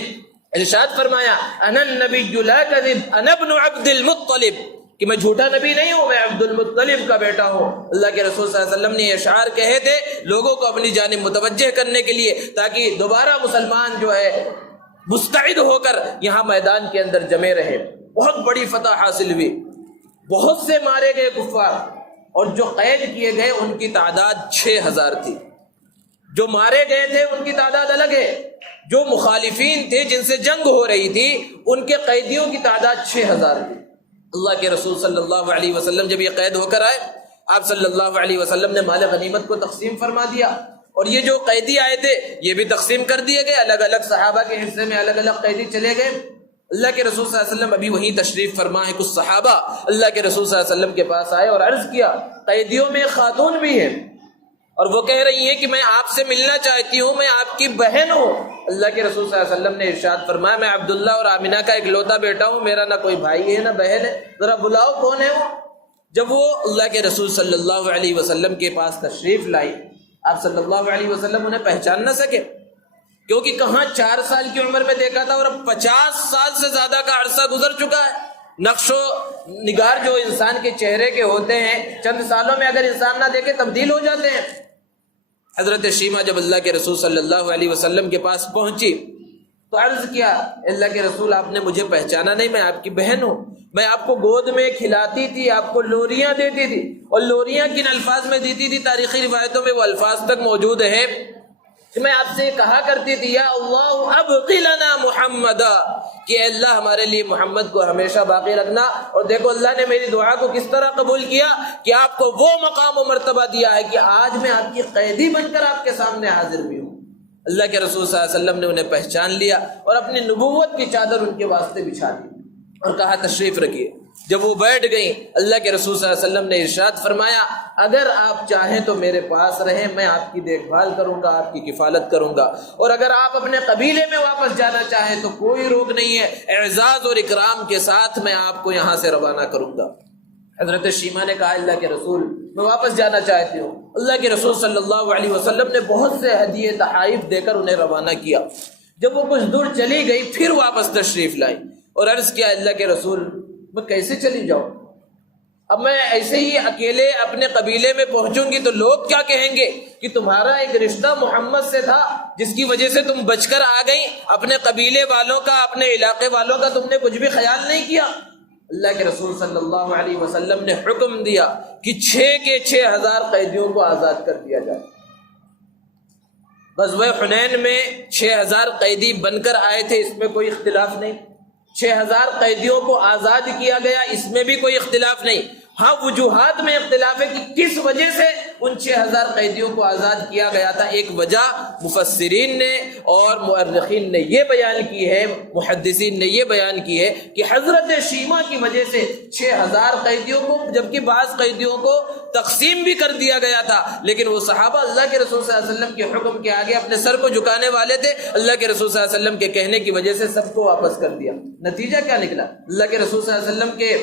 ارشاد فرمایا انا النبی لا کذب انا ابن عبد المطلب، کہ میں جھوٹا نبی نہیں ہوں، میں عبد المطلب کا بیٹا ہوں۔ اللہ کے رسول صلی اللہ علیہ وسلم نے یہ اشعار کہے تھے لوگوں کو اپنی جانب متوجہ کرنے کے لیے تاکہ دوبارہ مسلمان جو ہے مستعد ہو کر یہاں میدان کے اندر جمے رہے۔ بہت بڑی فتح حاصل ہوئی، بہت سے مارے گئے کفار، اور جو قید کیے گئے ان کی تعداد 6000 تھی۔ جو مارے گئے تھے ان کی تعداد الگ ہے، جو مخالفین تھے جن سے جنگ ہو رہی تھی ان کے قیدیوں کی تعداد 6000 تھی۔ اللہ کے رسول صلی اللہ علیہ وسلم جب یہ قید ہو کر آئے، آپ صلی اللہ علیہ وسلم نے مال غنیمت کو تقسیم فرما دیا، اور یہ جو قیدی آئے تھے یہ بھی تقسیم کر دیے گئے، الگ الگ صحابہ کے حصے میں الگ الگ قیدی چلے گئے۔ اللہ کے رسول صلی اللہ علیہ وسلم ابھی وہیں تشریف فرما ہے، کچھ صحابہ اللہ کے رسول صلی اللہ علیہ وسلم کے پاس آئے اور عرض کیا قیدیوں میں خاتون بھی ہیں، اور وہ کہہ رہی ہیں کہ میں آپ سے ملنا چاہتی ہوں، میں آپ کی بہن ہوں۔ اللہ کے رسول صلی اللہ علیہ وسلم نے ارشاد فرمایا میں عبداللہ اور آمنہ کا اکلوتا بیٹا ہوں، میرا نہ کوئی بھائی ہے نہ بہن ہے، ذرا بلاؤ کون ہے وہ۔ جب وہ اللہ کے رسول صلی اللہ علیہ وسلم کے پاس تشریف لائی، آپ صلی اللہ علیہ وسلم انہیں پہچان نہ سکے، کیونکہ کہاں 4 سال کی عمر میں دیکھا تھا اور اب 50 سال سے زیادہ کا عرصہ گزر چکا ہے۔ نقش و نگار جو انسان کے چہرے کے ہوتے ہیں چند سالوں میں اگر انسان نہ دیکھے تبدیل ہو جاتے ہیں۔ حضرت شیمہ جب اللہ کے رسول صلی اللہ علیہ وسلم کے پاس پہنچی تو عرض کیا اللہ کے رسول آپ نے مجھے پہچانا نہیں، میں آپ کی بہن ہوں، میں آپ کو گود میں کھلاتی تھی، آپ کو لوریاں دیتی تھی، اور لوریاں کن الفاظ میں دیتی تھی؟ تاریخی روایتوں میں وہ الفاظ تک موجود ہے کہ میں آپ سے کہا کرتی تھی یا اللہ ابقی لنا محمدا، کہ اللہ ہمارے لیے محمد کو ہمیشہ باقی رکھنا۔ اور دیکھو اللہ نے میری دعا کو کس طرح قبول کیا کہ آپ کو وہ مقام و مرتبہ دیا ہے کہ آج میں آپ کی قیدی بن کر آپ کے سامنے حاضر بھی ہوں۔ اللہ کے رسول صلی اللہ علیہ وسلم نے انہیں پہچان لیا اور اپنی نبوت کی چادر ان کے واسطے بچھا دی اور کہا تشریف رکھیے۔ جب وہ بیٹھ گئیں، اللہ کے رسول صلی اللہ علیہ وسلم نے ارشاد فرمایا اگر آپ چاہیں تو میرے پاس رہیں، میں آپ کی دیکھ بھال کروں گا، آپ کی کفالت کروں گا، اور اگر آپ اپنے قبیلے میں واپس جانا چاہیں تو کوئی روک نہیں ہے، اعزاز اور اکرام کے ساتھ میں آپ کو یہاں سے روانہ کروں گا۔ حضرت شیمہ نے کہا اللہ کے رسول میں واپس جانا چاہتی ہوں۔ اللہ کے رسول صلی اللہ علیہ وسلم نے بہت سے ہدیے تحائف دے کر انہیں روانہ کیا۔ جب وہ کچھ دور چلی گئی پھر واپس تشریف لائی اور عرض کیا اللہ کے رسول میں کیسے چلی جاؤں؟ اب میں ایسے ہی اکیلے اپنے قبیلے میں پہنچوں گی تو لوگ کیا کہیں گے کہ تمہارا ایک رشتہ محمد سے تھا جس کی وجہ سے تم بچ کر آ گئی، اپنے قبیلے والوں کا، اپنے علاقے والوں کا تم نے کچھ بھی خیال نہیں کیا۔ اللہ کے رسول صلی اللہ علیہ وسلم نے حکم دیا کہ 6 کے 6000 قیدیوں کو آزاد کر دیا جائے۔ غزوہ حنین میں 6000 قیدی بن کر آئے تھے، اس میں کوئی اختلاف نہیں۔ 6000 قیدیوں کو آزاد کیا گیا، اس میں بھی کوئی اختلاف نہیں۔ ہاں وجوہات میں اختلاف ہے کہ کس وجہ سے ان 6000 قیدیوں کو آزاد کیا گیا تھا۔ ایک وجہ مفسرین نے اور مؤرخین نے یہ بیان کی ہے، محدثین نے یہ بیان کی ہے کہ حضرت شیمہ کی وجہ سے 6000 قیدیوں کو، جبکہ بعض قیدیوں کو تقسیم بھی کر دیا گیا تھا، لیکن وہ صحابہ اللہ کے رسول صلی اللہ علیہ وسلم کے حکم کے آگے اپنے سر کو جھکانے والے تھے۔ اللہ کے رسول صلی اللہ علیہ وسلم کے کہنے کی وجہ سے سب کو واپس کر دیا۔ نتیجہ کیا نکلا؟ اللہ کے رسول صلی اللہ علیہ وسلم کے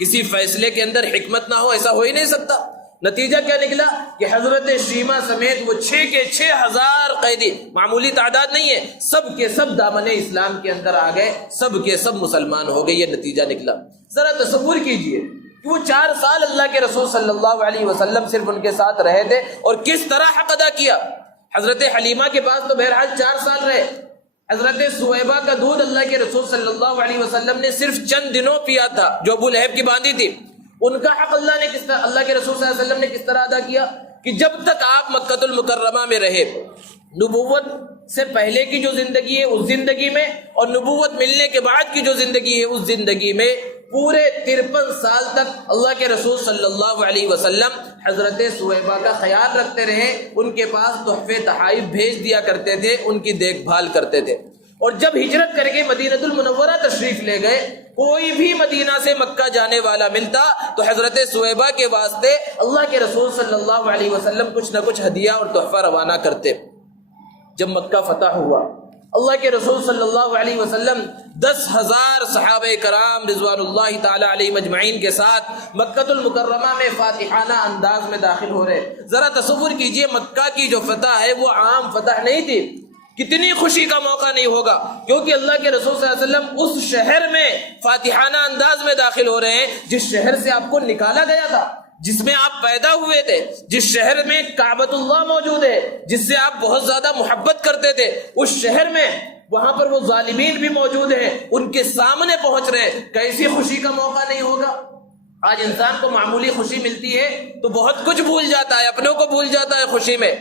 کسی فیصلے کے اندر حکمت نہ ہو، ایسا ہو ہی نہیں سکتا۔ نتیجہ کیا نکلا کہ حضرت شیمہ سمیت وہ 6 کے 6000 قیدی، معمولی تعداد نہیں ہے، سب کے سب دامن اسلام کے اندر آ گئے، سب کے سب مسلمان ہو گئے۔ یہ نتیجہ نکلا۔ ذرا تصور کیجئے کہ وہ 4 سال اللہ کے رسول صلی اللہ علیہ وسلم صرف ان کے ساتھ رہے تھے اور کس طرح حق ادا کیا۔ حضرت حلیمہ کے پاس تو بہرحال 4 سال رہے۔ حضرت سویبہ کا دودھ اللہ کے رسول صلی اللہ علیہ وسلم نے صرف چند دنوں پیا تھا، جو ابو لہب کی باندھی تھی۔ ان کا حق اللہ کے رسول صلی اللہ علیہ وسلم نے کس طرح ادا کیا کہ جب تک آپ مکہ المکرمہ میں رہے، نبوت سے پہلے کی جو زندگی ہے اس زندگی میں اور نبوت ملنے کے بعد کی جو زندگی ہے اس زندگی میں پورے 53 سال تک اللہ کے رسول صلی اللہ علیہ وسلم حضرت سویبہ کا خیال رکھتے رہے، ان کے پاس تحفے تحائف بھیج دیا کرتے تھے، ان کی دیکھ بھال کرتے تھے۔ اور جب ہجرت کر کے مدینہ المنورہ تشریف لے گئے، کوئی بھی مدینہ سے مکہ جانے والا ملتا تو حضرت سویبہ کے واسطے اللہ کے رسول صلی اللہ علیہ وسلم کچھ نہ کچھ ہدیہ اور تحفہ روانہ کرتے۔ جب مکہ فتح ہوا، اللہ کے رسول صلی اللہ علیہ وسلم 10,000 صحابہ کرام رضوان اللہ تعالی علیہ مجمعین کے ساتھ مکہ المکرمہ میں فاتحانہ انداز میں داخل ہو رہے۔ ذرا تصور کیجئے مکہ کی جو فتح ہے وہ عام فتح نہیں تھی، کتنی خوشی کا موقع نہیں ہوگا، کیونکہ اللہ کے رسول صلی اللہ علیہ وسلم اس شہر میں فاتحانہ انداز میں داخل ہو رہے ہیں جس شہر سے آپ کو نکالا گیا تھا، جس میں آپ پیدا ہوئے تھے، جس شہر میں کعبۃ اللہ موجود ہے، جس سے آپ بہت زیادہ محبت کرتے تھے، اس شہر میں وہاں پر وہ ظالمین بھی موجود ہیں، ان کے سامنے پہنچ رہے ہیں، کیسی خوشی کا موقع نہیں ہوگا۔ آج انسان کو معمولی خوشی ملتی ہے تو بہت کچھ بھول جاتا ہے، اپنوں کو بھول جاتا ہے خوشی میں۔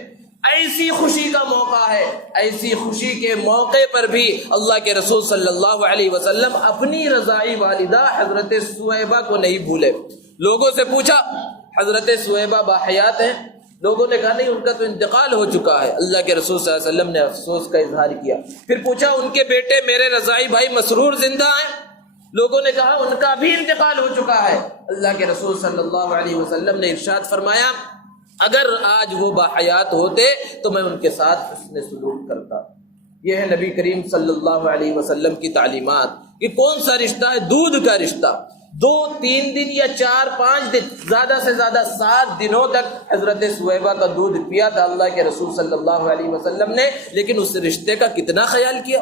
ایسی خوشی کا موقع ہے، ایسی خوشی کے موقع پر بھی اللہ کے رسول صلی اللہ علیہ وسلم اپنی رضائی والدہ حضرت سویبہ کو نہیں بھولے۔ لوگوں سے پوچھا حضرت سویبہ باحیات ہیں؟ لوگوں نے کہا نہیں، ان کا تو انتقال ہو چکا ہے۔ اللہ کے رسول صلی اللہ علیہ وسلم نے افسوس کا اظہار کیا۔ پھر پوچھا ان کے بیٹے میرے رضائی بھائی مسرور زندہ ہیں؟ لوگوں نے کہا ان کا بھی انتقال ہو چکا ہے۔ اللہ کے رسول صلی اللہ علیہ وسلم نے ارشاد فرمایا اگر آج وہ باحیات ہوتے تو میں ان کے ساتھ حسن سلوک کرتا۔ یہ ہے نبی کریم صلی اللہ علیہ وسلم کی تعلیمات کہ کون سا رشتہ ہے؟ دودھ کا رشتہ۔ 2-3 دن یا 4-5 دن، زیادہ سے زیادہ 7 دنوں تک حضرت سویبہ کا دودھ پیا تھا اللہ کے رسول صلی اللہ علیہ وسلم نے، لیکن اس رشتے کا کتنا خیال کیا۔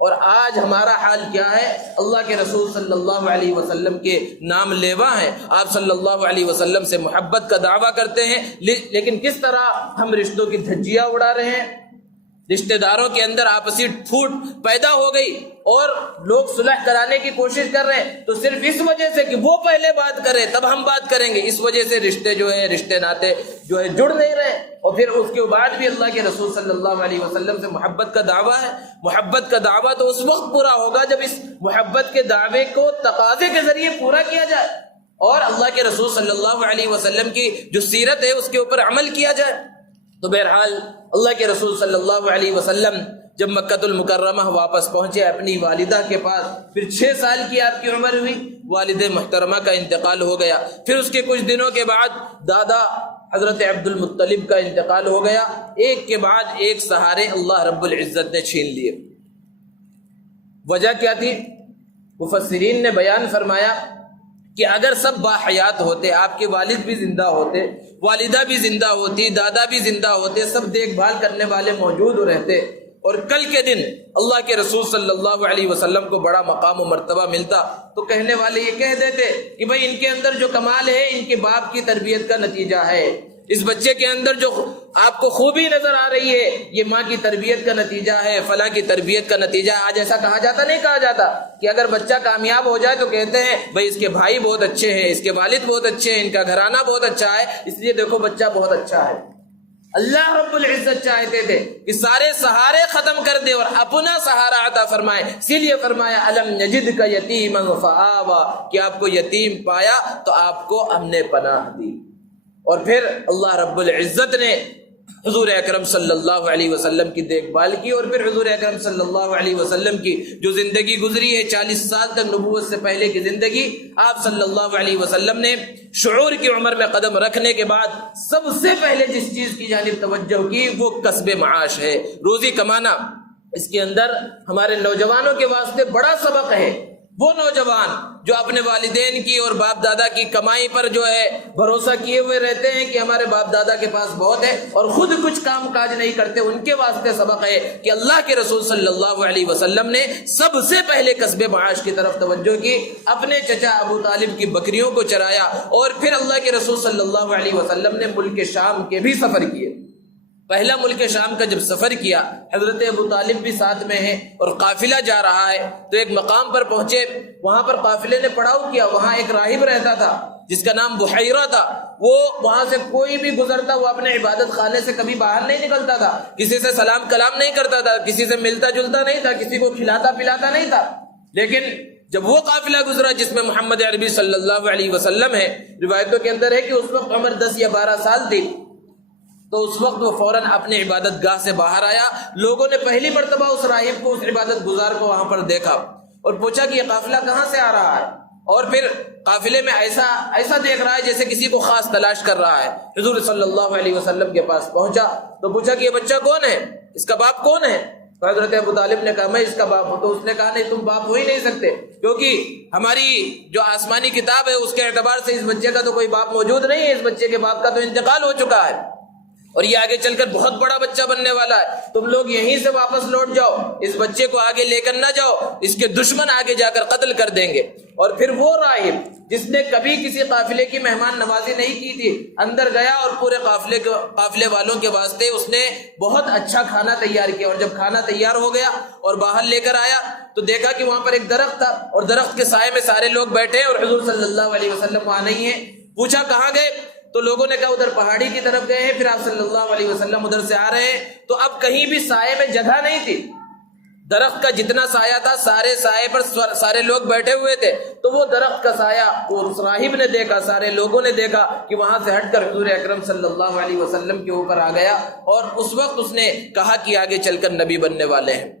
اور آج ہمارا حال کیا ہے؟ اللہ کے رسول صلی اللہ علیہ وسلم کے نام لیوا ہیں، آپ صلی اللہ علیہ وسلم سے محبت کا دعویٰ کرتے ہیں، لیکن کس طرح ہم رشتوں کی دھجیاں اڑا رہے ہیں۔ رشتہ داروں کے اندر آپسی پھوٹ پیدا ہو گئی اور لوگ صلح کرانے کی کوشش کر رہے ہیں، تو صرف اس وجہ سے کہ وہ پہلے بات کرے تب ہم بات کریں گے، اس وجہ سے رشتے ناتے جڑ نہیں رہے۔ اور پھر اس کے بعد بھی اللہ کے رسول صلی اللہ علیہ وسلم سے محبت کا دعویٰ ہے۔ محبت کا دعویٰ تو اس وقت پورا ہوگا جب اس محبت کے دعوے کو تقاضے کے ذریعے پورا کیا جائے اور اللہ کے رسول صلی اللہ علیہ وسلم کی جو سیرت ہے اس کے اوپر عمل کیا جائے۔ تو بہرحال اللہ کے رسول صلی اللہ علیہ وسلم جب مکہ المکرمہ واپس پہنچے اپنی والدہ کے پاس، پھر 6 سال کی آپ کی عمر ہوئی، والد محترمہ کا انتقال ہو گیا، پھر اس کے کچھ دنوں کے بعد دادا حضرت عبد المطلب کا انتقال ہو گیا، ایک کے بعد ایک سہارے اللہ رب العزت نے چھین لیے۔ وجہ کیا تھی؟ مفسرین نے بیان فرمایا کہ اگر سب باحیات ہوتے، آپ کے والد بھی زندہ ہوتے، والدہ بھی زندہ ہوتی، دادا بھی زندہ ہوتے، سب دیکھ بھال کرنے والے موجود رہتے، اور کل کے دن اللہ کے رسول صلی اللہ علیہ وسلم کو بڑا مقام و مرتبہ ملتا، تو کہنے والے یہ کہہ دیتے کہ بھائی ان کے اندر جو کمال ہے ان کے باپ کی تربیت کا نتیجہ ہے، اس بچے کے اندر جو آپ کو خوبی نظر آ رہی ہے یہ ماں کی تربیت کا نتیجہ ہے، فلاں کی تربیت کا نتیجہ ہے۔ آج ایسا کہا جاتا نہیں کہا جاتا کہ اگر بچہ کامیاب ہو جائے تو کہتے ہیں بھائی اس کے بھائی بہت اچھے ہیں، اس کے والد بہت اچھے ہیں، ان کا گھرانہ بہت اچھا ہے، اس لیے دیکھو بچہ بہت اچھا ہے۔ اللہ رب العزت چاہتے تھے کہ سارے سہارے ختم کر دے اور اپنا سہارا عطا فرمائے، اسی لیے فرمایا الم نجدک یتیما فآوی، کہ آپ کو یتیم پایا تو آپ کو ہم نے پناہ دی۔ اور پھر اللہ رب العزت نے حضور اکرم صلی اللہ علیہ وسلم کی دیکھ بھال کی، اور پھر حضور اکرم صلی اللہ علیہ وسلم کی جو زندگی گزری ہے 40 سال تک نبوت سے پہلے کی زندگی، آپ صلی اللہ علیہ وسلم نے شعور کی عمر میں قدم رکھنے کے بعد سب سے پہلے جس چیز کی جانب توجہ کی وہ کسب معاش ہے، روزی کمانا۔ اس کے اندر ہمارے نوجوانوں کے واسطے بڑا سبق ہے۔ وہ نوجوان جو اپنے والدین کی اور باپ دادا کی کمائی پر جو ہے بھروسہ کیے ہوئے رہتے ہیں کہ ہمارے باپ دادا کے پاس بہت ہے اور خود کچھ کام کاج نہیں کرتے، ان کے واسطے سبق ہے کہ اللہ کے رسول صلی اللہ علیہ وسلم نے سب سے پہلے کسب معاش کی طرف توجہ کی، اپنے چچا ابو طالب کی بکریوں کو چرایا، اور پھر اللہ کے رسول صلی اللہ علیہ وسلم نے ملک شام کے بھی سفر کیے۔ پہلا ملک شام کا جب سفر کیا، حضرت ابو طالب بھی ساتھ میں ہیں اور قافلہ جا رہا ہے، تو ایک مقام پر پہنچے، وہاں پر قافلے نے پڑاؤ کیا، وہاں ایک راہب رہتا تھا جس کا نام بحیرہ تھا، وہ وہاں سے کوئی بھی گزرتا وہ اپنے عبادت خانے سے کبھی باہر نہیں نکلتا تھا، کسی سے سلام کلام نہیں کرتا تھا، کسی سے ملتا جلتا نہیں تھا، کسی کو کھلاتا پلاتا نہیں تھا۔ لیکن جب وہ قافلہ گزرا جس میں محمد عربی صلی اللہ علیہ وسلم ہے، روایتوں کے اندر ہے کہ اس وقت عمر 10 یا 12 سال تھی، تو اس وقت وہ فوراً اپنے عبادت گاہ سے باہر آیا۔ لوگوں نے پہلی مرتبہ اس راہب کو، اس عبادت گزار کو وہاں پر دیکھا اور پوچھا کہ یہ قافلہ کہاں سے آ رہا ہے، اور پھر قافلے میں ایسا دیکھ رہا ہے جیسے کسی کو خاص تلاش کر رہا ہے۔ حضور صلی اللہ علیہ وسلم کے پاس پہنچا تو پوچھا کہ یہ بچہ کون ہے، اس کا باپ کون ہے؟ تو حضرت ابو طالب نے کہا میں اس کا باپ ہوں۔ تو اس نے کہا نہیں، تم باپ ہو ہی نہیں سکتے، کیونکہ ہماری جو آسمانی کتاب ہے اس کے اعتبار سے اس بچے کا تو کوئی باپ موجود نہیں ہے، اس بچے کے باپ کا تو انتقال ہو چکا ہے اور یہ آگے چل کر بہت بڑا بچہ بننے والا ہے، تم لوگ یہیں سے واپس لوٹ جاؤ، اس بچے کو آگے لے کر نہ جاؤ، اس کے دشمن آگے جا کر قتل کر دیں گے۔ اور پھر وہ راہب جس نے کبھی کسی قافلے کی مہمان نوازی نہیں کی تھی، اندر گیا اور پورے قافلے والوں کے واسطے اس نے بہت اچھا کھانا تیار کیا، اور جب کھانا تیار ہو گیا اور باہر لے کر آیا تو دیکھا کہ وہاں پر ایک درخت تھا اور درخت کے سائے میں سارے لوگ بیٹھے اور حضور صلی اللہ علیہ وسلم وہاں نہیں ہیں۔ پوچھا کہاں گئے، تو لوگوں نے کہا ادھر پہاڑی کی طرف گئے ہیں، پھر آپ صلی اللہ علیہ وسلم ادھر سے آ رہے ہیں۔ تو اب کہیں بھی سائے میں جگہ نہیں تھی، درخت کا جتنا سایہ تھا سارے سائے پر سارے لوگ بیٹھے ہوئے تھے، تو وہ درخت کا سایہ وہ اس راہب نے دیکھا، سارے لوگوں نے دیکھا کہ وہاں سے ہٹ کر حضور اکرم صلی اللہ علیہ وسلم کے اوپر آ گیا، اور اس وقت اس نے کہا کہ آگے چل کر نبی بننے والے ہیں۔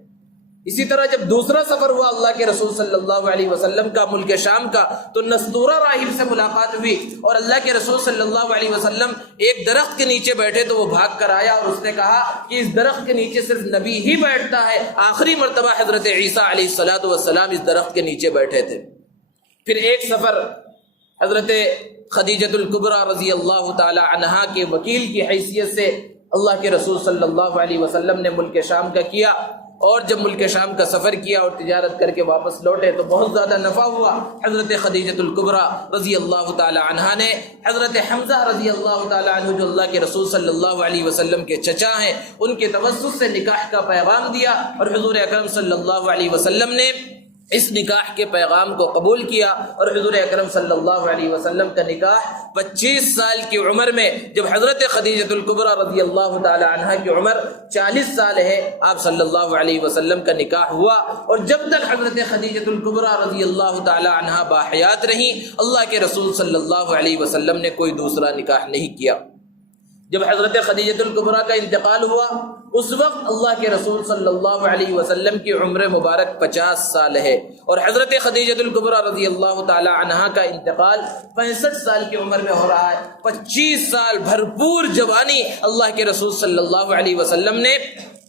اسی طرح جب دوسرا سفر ہوا اللہ کے رسول صلی اللہ علیہ وسلم کا ملک شام کا، تو نستورہ راہب سے ملاقات ہوئی اور اللہ کے رسول صلی اللہ علیہ وسلم ایک درخت کے نیچے بیٹھے تو وہ بھاگ کر آیا اور اس نے کہا کہ اس درخت کے نیچے صرف نبی ہی بیٹھتا ہے۔ آخری مرتبہ حضرت عیسیٰ علیہ السلام اس درخت کے نیچے بیٹھے تھے۔ پھر ایک سفر حضرت خدیجۃ الکبریٰ رضی اللہ تعالی عنہا کے وکیل کی حیثیت سے اللہ کے رسول صلی اللہ علیہ وسلم نے ملک شام کا کیا۔ اور جب ملک شام کا سفر کیا اور تجارت کر کے واپس لوٹے تو بہت زیادہ نفع ہوا۔ حضرت خدیجۃ الکبریٰ رضی اللہ تعالی عنہا نے حضرت حمزہ رضی اللہ تعالی عنہ جو اللہ کے رسول صلی اللہ علیہ وسلم کے چچا ہیں ان کے توسط سے نکاح کا پیغام دیا، اور حضور اکرم صلی اللہ علیہ وسلم نے اس نکاح کے پیغام کو قبول کیا، اور حضور اکرم صلی اللہ علیہ وسلم کا نکاح 25 سال کی عمر میں، جب حضرت خدیجۃ الکبریٰ رضی اللہ تعالی عنہا کی عمر 40 سال ہے، آپ صلی اللہ علیہ وسلم کا نکاح ہوا، اور جب تک حضرت خدیجۃ الکبریٰ رضی اللہ تعالی عنہا باحیات رہیں اللہ کے رسول صلی اللہ علیہ وسلم نے کوئی دوسرا نکاح نہیں کیا۔ جب حضرت خدیجۃ الکبریٰ کا انتقال ہوا اس وقت اللہ کے رسول صلی اللہ علیہ وسلم کی عمر مبارک 50 سال ہے، اور حضرت خدیجۃ الکبریٰ رضی اللہ تعالی عنہا کا انتقال 65 سال کی عمر میں ہو رہا ہے۔ 25 سال بھرپور جوانی اللہ کے رسول صلی اللہ علیہ وسلم نے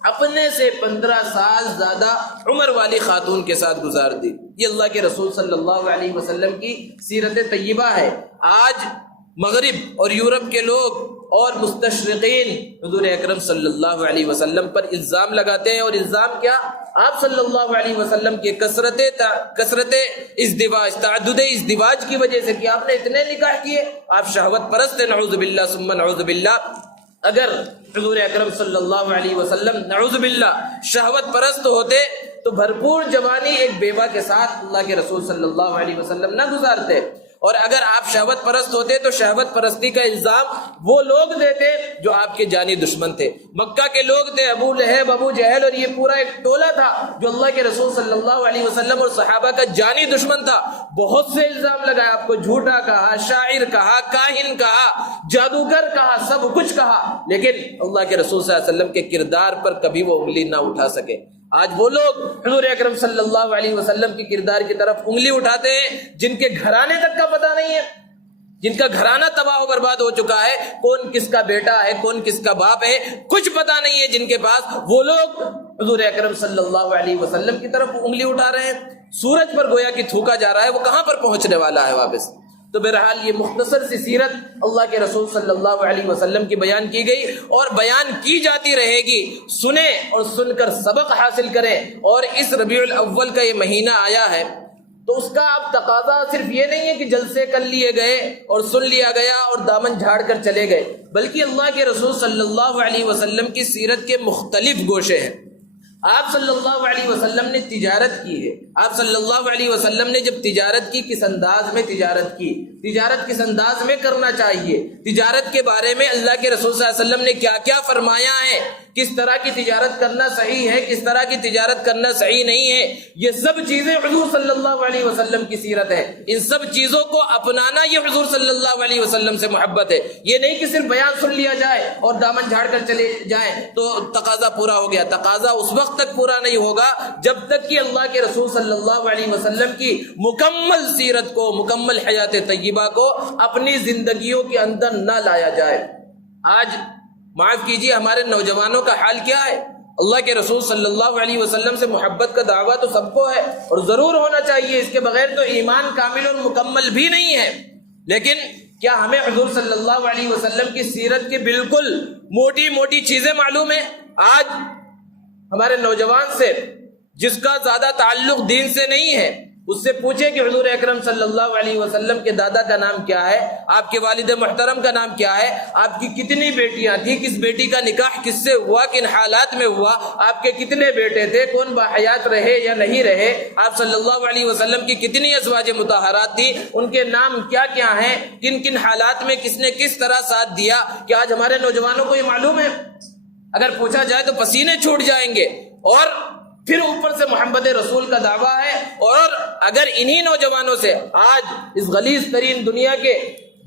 اپنے سے 15 سال زیادہ عمر والی خاتون کے ساتھ گزار دی۔ یہ اللہ کے رسول صلی اللہ علیہ وسلم کی سیرت طیبہ ہے۔ آج مغرب اور یورپ کے لوگ اور مستشرقین حضور اکرم صلی اللہ علیہ وسلم پر الزام لگاتے ہیں، اور الزام کیا؟ آپ صلی اللہ علیہ وسلم کے کثرت ازدواج، تعدد ازدواج کی وجہ سے کہ آپ نے اتنے نکاح کیے، آپ شہوت پرست ہیں، نعوذ باللہ ثم نعوذ باللہ۔ اگر حضور اکرم صلی اللہ علیہ وسلم نعوذ باللہ شہوت پرست ہوتے تو بھرپور جوانی ایک بیوہ کے ساتھ اللہ کے رسول صلی اللہ علیہ وسلم نہ گزارتے، اور اگر آپ شہوت پرست ہوتے تو شہوت پرستی کا الزام وہ لوگ دیتے جو آپ کے جانی دشمن تھے۔ مکہ کے لوگ تھے، ابو لہب، ابو جہل، اور یہ پورا ایک ٹولہ تھا جو اللہ کے رسول صلی اللہ علیہ وسلم اور صحابہ کا جانی دشمن تھا۔ بہت سے الزام لگائے، آپ کو جھوٹا کہا، شاعر کہا، کاہن کہا، جادوگر کہا، سب کچھ کہا، لیکن اللہ کے رسول صلی اللہ علیہ وسلم کے کردار پر کبھی وہ انگلی نہ اٹھا سکے۔ آج وہ لوگ حضور اکرم صلی اللہ علیہ وسلم کی کردار کی طرف انگلی اٹھاتے ہیں جن کے گھرانے تک کا پتہ نہیں ہے، جن کا گھرانہ تباہ و برباد ہو چکا ہے، کون کس کا بیٹا ہے، کون کس کا باپ ہے، کچھ پتہ نہیں ہے جن کے پاس، وہ لوگ حضور اکرم صلی اللہ علیہ وسلم کی طرف انگلی اٹھا رہے ہیں۔ سورج پر گویا کہ تھوکا جا رہا ہے، وہ کہاں پر پہنچنے والا ہے واپس۔ تو بہرحال یہ مختصر سی سیرت اللہ کے رسول صلی اللہ علیہ وسلم کی بیان کی گئی اور بیان کی جاتی رہے گی۔ سنیں اور سن کر سبق حاصل کریں، اور اس ربیع الاول کا یہ مہینہ آیا ہے تو اس کا اب تقاضا صرف یہ نہیں ہے کہ جلسے کر لیے گئے اور سن لیا گیا اور دامن جھاڑ کر چلے گئے، بلکہ اللہ کے رسول صلی اللہ علیہ وسلم کی سیرت کے مختلف گوشے ہیں۔ آپ صلی اللہ علیہ وسلم نے تجارت کی ہے، آپ صلی اللہ علیہ وسلم نے جب تجارت کی کس انداز میں تجارت کی، تجارت کس انداز میں کرنا چاہیے، تجارت کے بارے میں اللہ کے رسول صلی اللہ علیہ وسلم نے کیا کیا فرمایا ہے، کس طرح کی تجارت کرنا صحیح ہے، کس طرح کی تجارت کرنا صحیح نہیں ہے، یہ سب چیزیں حضور صلی اللہ علیہ وسلم کی سیرت ہے۔ ان سب چیزوں کو اپنانا یہ حضور صلی اللہ علیہ وسلم سے محبت ہے۔ یہ نہیں کہ صرف بیان سن لیا جائے اور دامن جھاڑ کر چلے جائیں تو تقاضا پورا ہو گیا۔ تقاضا اس وقت تک پورا نہیں ہوگا جب تک کہ اللہ کے رسول صلی اللہ علیہ وسلم کی مکمل سیرت کو، مکمل حیات طیبہ کو اپنی زندگیوں کے اندر نہ لایا جائے۔ آج معاف کیجیے ہمارے نوجوانوں کا حال کیا ہے؟ اللہ کے رسول صلی اللہ علیہ وسلم سے محبت کا دعویٰ تو سب کو ہے اور ضرور ہونا چاہیے، اس کے بغیر تو ایمان کامل اور مکمل بھی نہیں ہے، لیکن کیا ہمیں حضور صلی اللہ علیہ وسلم کی سیرت کی بالکل موٹی موٹی چیزیں معلوم ہیں؟ آج ہمارے نوجوان سے جس کا زیادہ تعلق دین سے نہیں ہے اس سے پوچھیں کہ حضور اکرم صلی اللہ علیہ وسلم کے دادا کا نام کیا ہے، آپ کے والد محترم کا نام کیا ہے، آپ کی کتنی بیٹیاں تھیں، کس بیٹی کا نکاح کس سے ہوا، کن حالات میں ہوا، آپ کے کتنے بیٹے تھے، کون باحیات رہے یا نہیں رہے، آپ صلی اللہ علیہ وسلم کی کتنی ازواج مطہرات تھیں، ان کے نام کیا کیا ہیں، کن کن حالات میں کس نے کس طرح ساتھ دیا، کیا آج ہمارے نوجوانوں کو یہ معلوم ہے؟ اگر پوچھا جائے تو پسینے چھوٹ جائیں گے، اور پھر اوپر سے محمد رسول کا دعویٰ ہے۔ اور اگر انہی نوجوانوں سے آج اس غلیظ ترین دنیا کے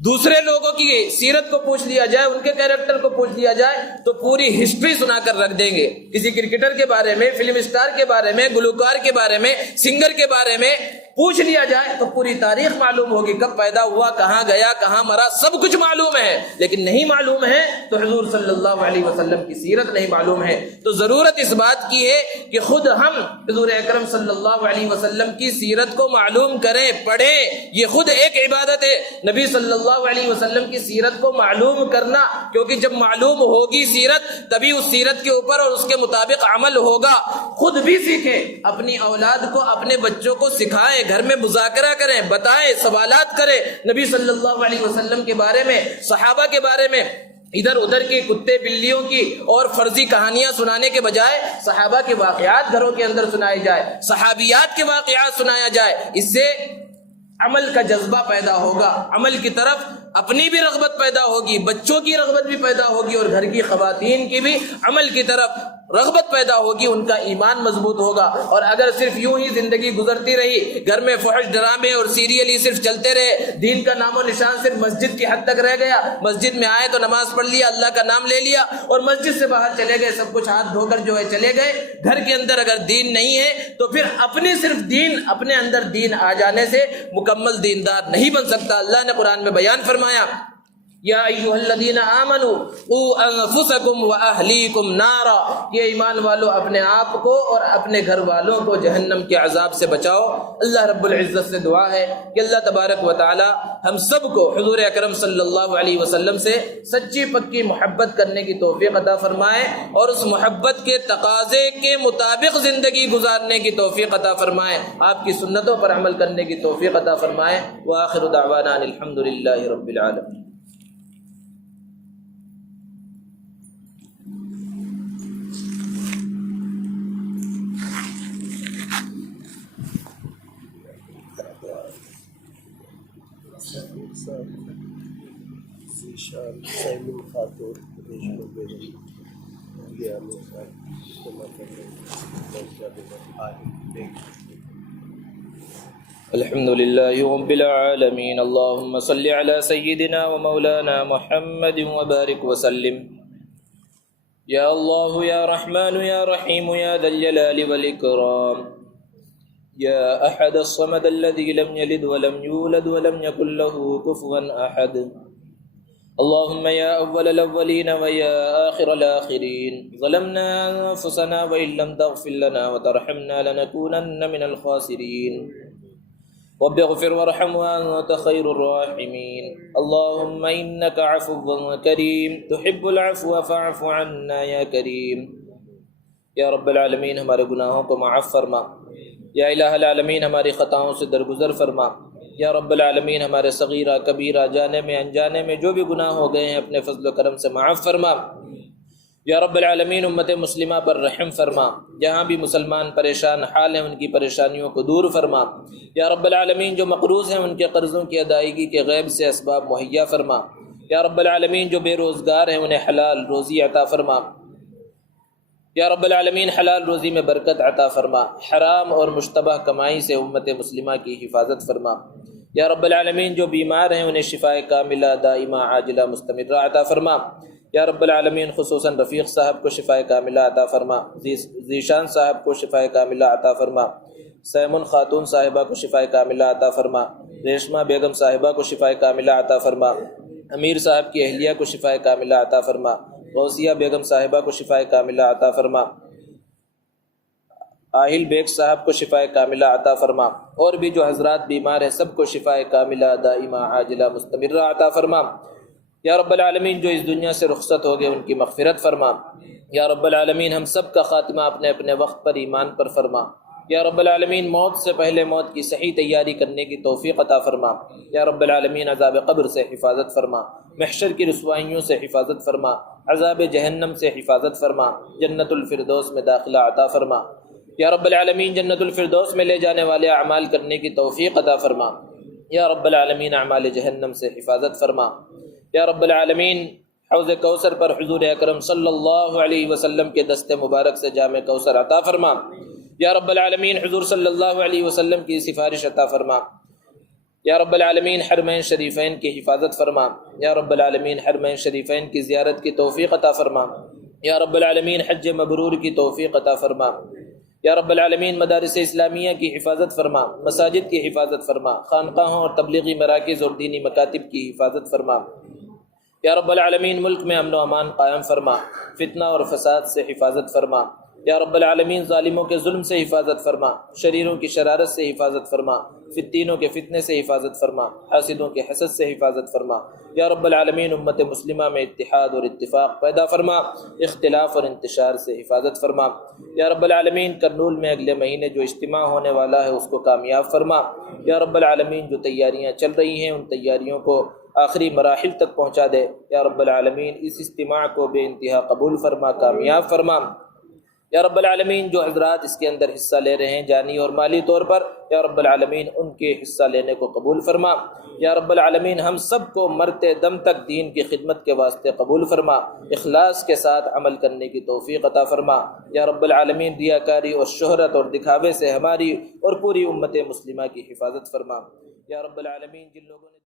دوسرے لوگوں کی سیرت کو پوچھ لیا جائے، ان کے کیریکٹر کو پوچھ لیا جائے تو پوری ہسٹری سنا کر رکھ دیں گے، کسی کرکٹر کے بارے میں، فلم اسٹار کے بارے میں، گلوکار کے بارے میں، سنگر کے بارے میں پوچھ لیا جائے تو پوری تاریخ معلوم ہوگی، کب پیدا ہوا، کہاں گیا، کہاں مرا، سب کچھ معلوم ہے، لیکن نہیں معلوم ہے تو حضور صلی اللہ علیہ وسلم کی سیرت نہیں معلوم ہے۔ تو ضرورت اس بات کی ہے کہ خود ہم حضور اکرم صلی اللہ علیہ وسلم کی سیرت کو معلوم کریں، پڑھیں، یہ خود ایک عبادت ہے نبی صلی اللہ علیہ وسلم کی سیرت کو معلوم کرنا، کیونکہ جب معلوم ہوگی سیرت تبھی اس سیرت کے اوپر اور اس کے مطابق عمل ہوگا۔ خود بھی سیکھیں، اپنی اولاد کو، اپنے بچوں کو سکھائیں، گھر میں مذاکرہ کریں، بتائیں، سوالات کریں نبی صلی اللہ علیہ وسلم کے بارے میں، صحابہ کے بارے میں۔ ادھر ادھر کی کتے بلیوں کی اور فرضی کہانیاں سنانے کے بجائے صحابہ کے واقعات گھروں کے اندر سنائے جائے، صحابیات کے واقعات سنایا جائے، اس سے عمل کا جذبہ پیدا ہوگا، عمل کی طرف اپنی بھی رغبت پیدا ہوگی، بچوں کی رغبت بھی پیدا ہوگی، اور گھر کی خواتین کی بھی عمل کی طرف رغبت پیدا ہوگی، ان کا ایمان مضبوط ہوگا۔ اور اگر صرف یوں ہی زندگی گزرتی رہی، گھر میں فحش ڈرامے اور سیریل ہی صرف چلتے رہے، دین کا نام و نشان صرف مسجد کی حد تک رہ گیا، مسجد میں آئے تو نماز پڑھ لیا، اللہ کا نام لے لیا اور مسجد سے باہر چلے گئے، سب کچھ ہاتھ دھو کر جو ہے چلے گئے، گھر کے اندر اگر دین نہیں ہے تو پھر صرف دین، اپنے اندر دین آ جانے سے مکمل دیندار نہیں بن سکتا۔ اللہ نے قرآن میں بیان فرمایا، یا ایھا الذین آمنوا قوا انفسکم واہلیکم نارا، یہ ایمان والو اپنے آپ کو اور اپنے گھر والوں کو جہنم کے عذاب سے بچاؤ۔ اللہ رب العزت سے دعا ہے کہ اللہ تبارک و تعالی ہم سب کو حضور اکرم صلی اللہ علیہ وسلم سے سچی پکی محبت کرنے کی توفیق عطا فرمائے، اور اس محبت کے تقاضے کے مطابق زندگی گزارنے کی توفیق عطا فرمائے، آپ کی سنتوں پر عمل کرنے کی توفیق عطا فرمائے۔ وآخر دعوانا ان الحمد للہ رب العالمین۔ ذیشان سیمین خاتون ریشم بیگم گیانی صاحب سما الحمد لله رب العالمين، اللهم صل على سيدنا ومولانا محمد وبارك وسلم۔ يا الله يا رحمن يا رحيم يا ذا الجلال والإكرام، يا أحد الصمد الذي لم يلد ولم يولد ولم يكن له كفوا أحد، اللهم يا أول الأولين ويا آخر الآخرين، ظلمنا أنفسنا وإن لم تغفر لنا وترحمنا لنكونن من الخاسرين، رب اغفر وارحم وأنت خير الراحمين، اللهم إنك عفو كريم تحب العفو فاعف عنا يا كريم۔ یا رب العالمین ہمارے گناہوں کو معاف فرما، یا الہ العالمین ہماری خطاؤں سے درگزر فرما، یا رب العالمین ہمارے صغیرہ کبیرہ جانے میں انجانے میں جو بھی گناہ ہو گئے ہیں اپنے فضل و کرم سے معاف فرما۔ یا رب العالمین امت مسلمہ پر رحم فرما، جہاں بھی مسلمان پریشان حال ہیں ان کی پریشانیوں کو دور فرما۔ یا رب العالمین جو مقروض ہیں ان کے قرضوں کی ادائیگی کے غیب سے اسباب مہیا فرما۔ یا رب العالمین جو بے روزگار ہیں انہیں حلال روزی عطا فرما۔ یا رب العالمین حلال روزی میں برکت عطا فرما، حرام اور مشتبہ کمائی سے امت مسلمہ کی حفاظت فرما۔ یا رب العالمین جو بیمار ہیں انہیں شفاء کاملہ دائمہ عاجلہ مستمرہ عطا فرما۔ یا رب العالمین خصوصاً رفیق صاحب کو شفاء کاملہ عطا فرما، ذیشان صاحب کو شفاء کاملہ عطا فرما، سیمن خاتون صاحبہ کو شفاء کاملہ عطا فرما، ریشمہ بیگم صاحبہ کو شفاء کاملہ عطا فرما، امیر صاحب کی اہلیہ کو شفاء کاملہ عطا فرما، غوثیہ بیگم صاحبہ کو شفاء کاملہ عطا فرما، آہل بیگ صاحب کو شفاء کاملہ عطا فرما، اور بھی جو حضرات بیمار ہیں سب کو شفاء کاملہ دائمہ عاجلہ مستمرہ عطا فرما۔ یا رب العالمین جو اس دنیا سے رخصت ہو گئے ان کی مغفرت فرما۔ یا رب العالمین ہم سب کا خاتمہ اپنے اپنے وقت پر ایمان پر فرما۔ یا رب العالمین موت سے پہلے موت کی صحیح تیاری کرنے کی توفیق عطا فرما۔ یا رب العالمین عذاب قبر سے حفاظت فرما، محشر کی رسوائیوں سے حفاظت فرما، عذاب جہنم سے حفاظت فرما، جنت الفردوس میں داخلہ عطا فرما۔ یا رب العالمین جنت الفردوس میں لے جانے والے اعمال کرنے کی توفیق عطا فرما۔ یا رب العالمین اعمال جہنم سے حفاظت فرما۔ یا رب العالمین حوض کوثر پر حضور اکرم صلی اللہ علیہ وسلم کے دست مبارک سے جام کوثر عطا فرما۔ یا رب العالمین حضور صلی اللہ علیہ وسلم کی سفارش عطا فرما۔ یا رب العالمین حرمین شریفین کی حفاظت فرما۔ یا رب العالمین حرمین شریفین کی زیارت کی توفیق عطا فرما۔ یا رب العالمین حج مبرور کی توفیق عطا فرما۔ یا رب العالمین مدارس اسلامیہ کی حفاظت فرما، مساجد کی حفاظت فرما، خانقاہوں اور تبلیغی مراکز اور دینی مکاتب کی حفاظت فرما۔ یا رب العالمین ملک میں امن و امان قائم فرما، فتنہ اور فساد سے حفاظت فرما۔ یا رب العالمین ظالموں کے ظلم سے حفاظت فرما، شریروں کی شرارت سے حفاظت فرما، فتینوں کے فتنے سے حفاظت فرما، حاسدوں کے حسد سے حفاظت فرما۔ یا رب العالمین امت مسلمہ میں اتحاد اور اتفاق پیدا فرما، اختلاف اور انتشار سے حفاظت فرما۔ یا رب العالمین کرنول میں اگلے مہینے جو اجتماع ہونے والا ہے اس کو کامیاب فرما۔ یا رب العالمین جو تیاریاں چل رہی ہیں ان تیاریوں کو آخری مراحل تک پہنچا دے۔ یا رب العالمین اس اجتماع کو بے انتہا قبول فرما، کامیاب فرما۔ یا رب العالمین جو حضرات اس کے اندر حصہ لے رہے ہیں جانی اور مالی طور پر، یا رب العالمین ان کے حصہ لینے کو قبول فرما۔ یا رب العالمین ہم سب کو مرتے دم تک دین کی خدمت کے واسطے قبول فرما، اخلاص کے ساتھ عمل کرنے کی توفیق عطا فرما۔ یا رب العالمین ریاکاری اور شہرت اور دکھاوے سے ہماری اور پوری امت مسلمہ کی حفاظت فرما۔ یا رب العالمین جن لوگوں نے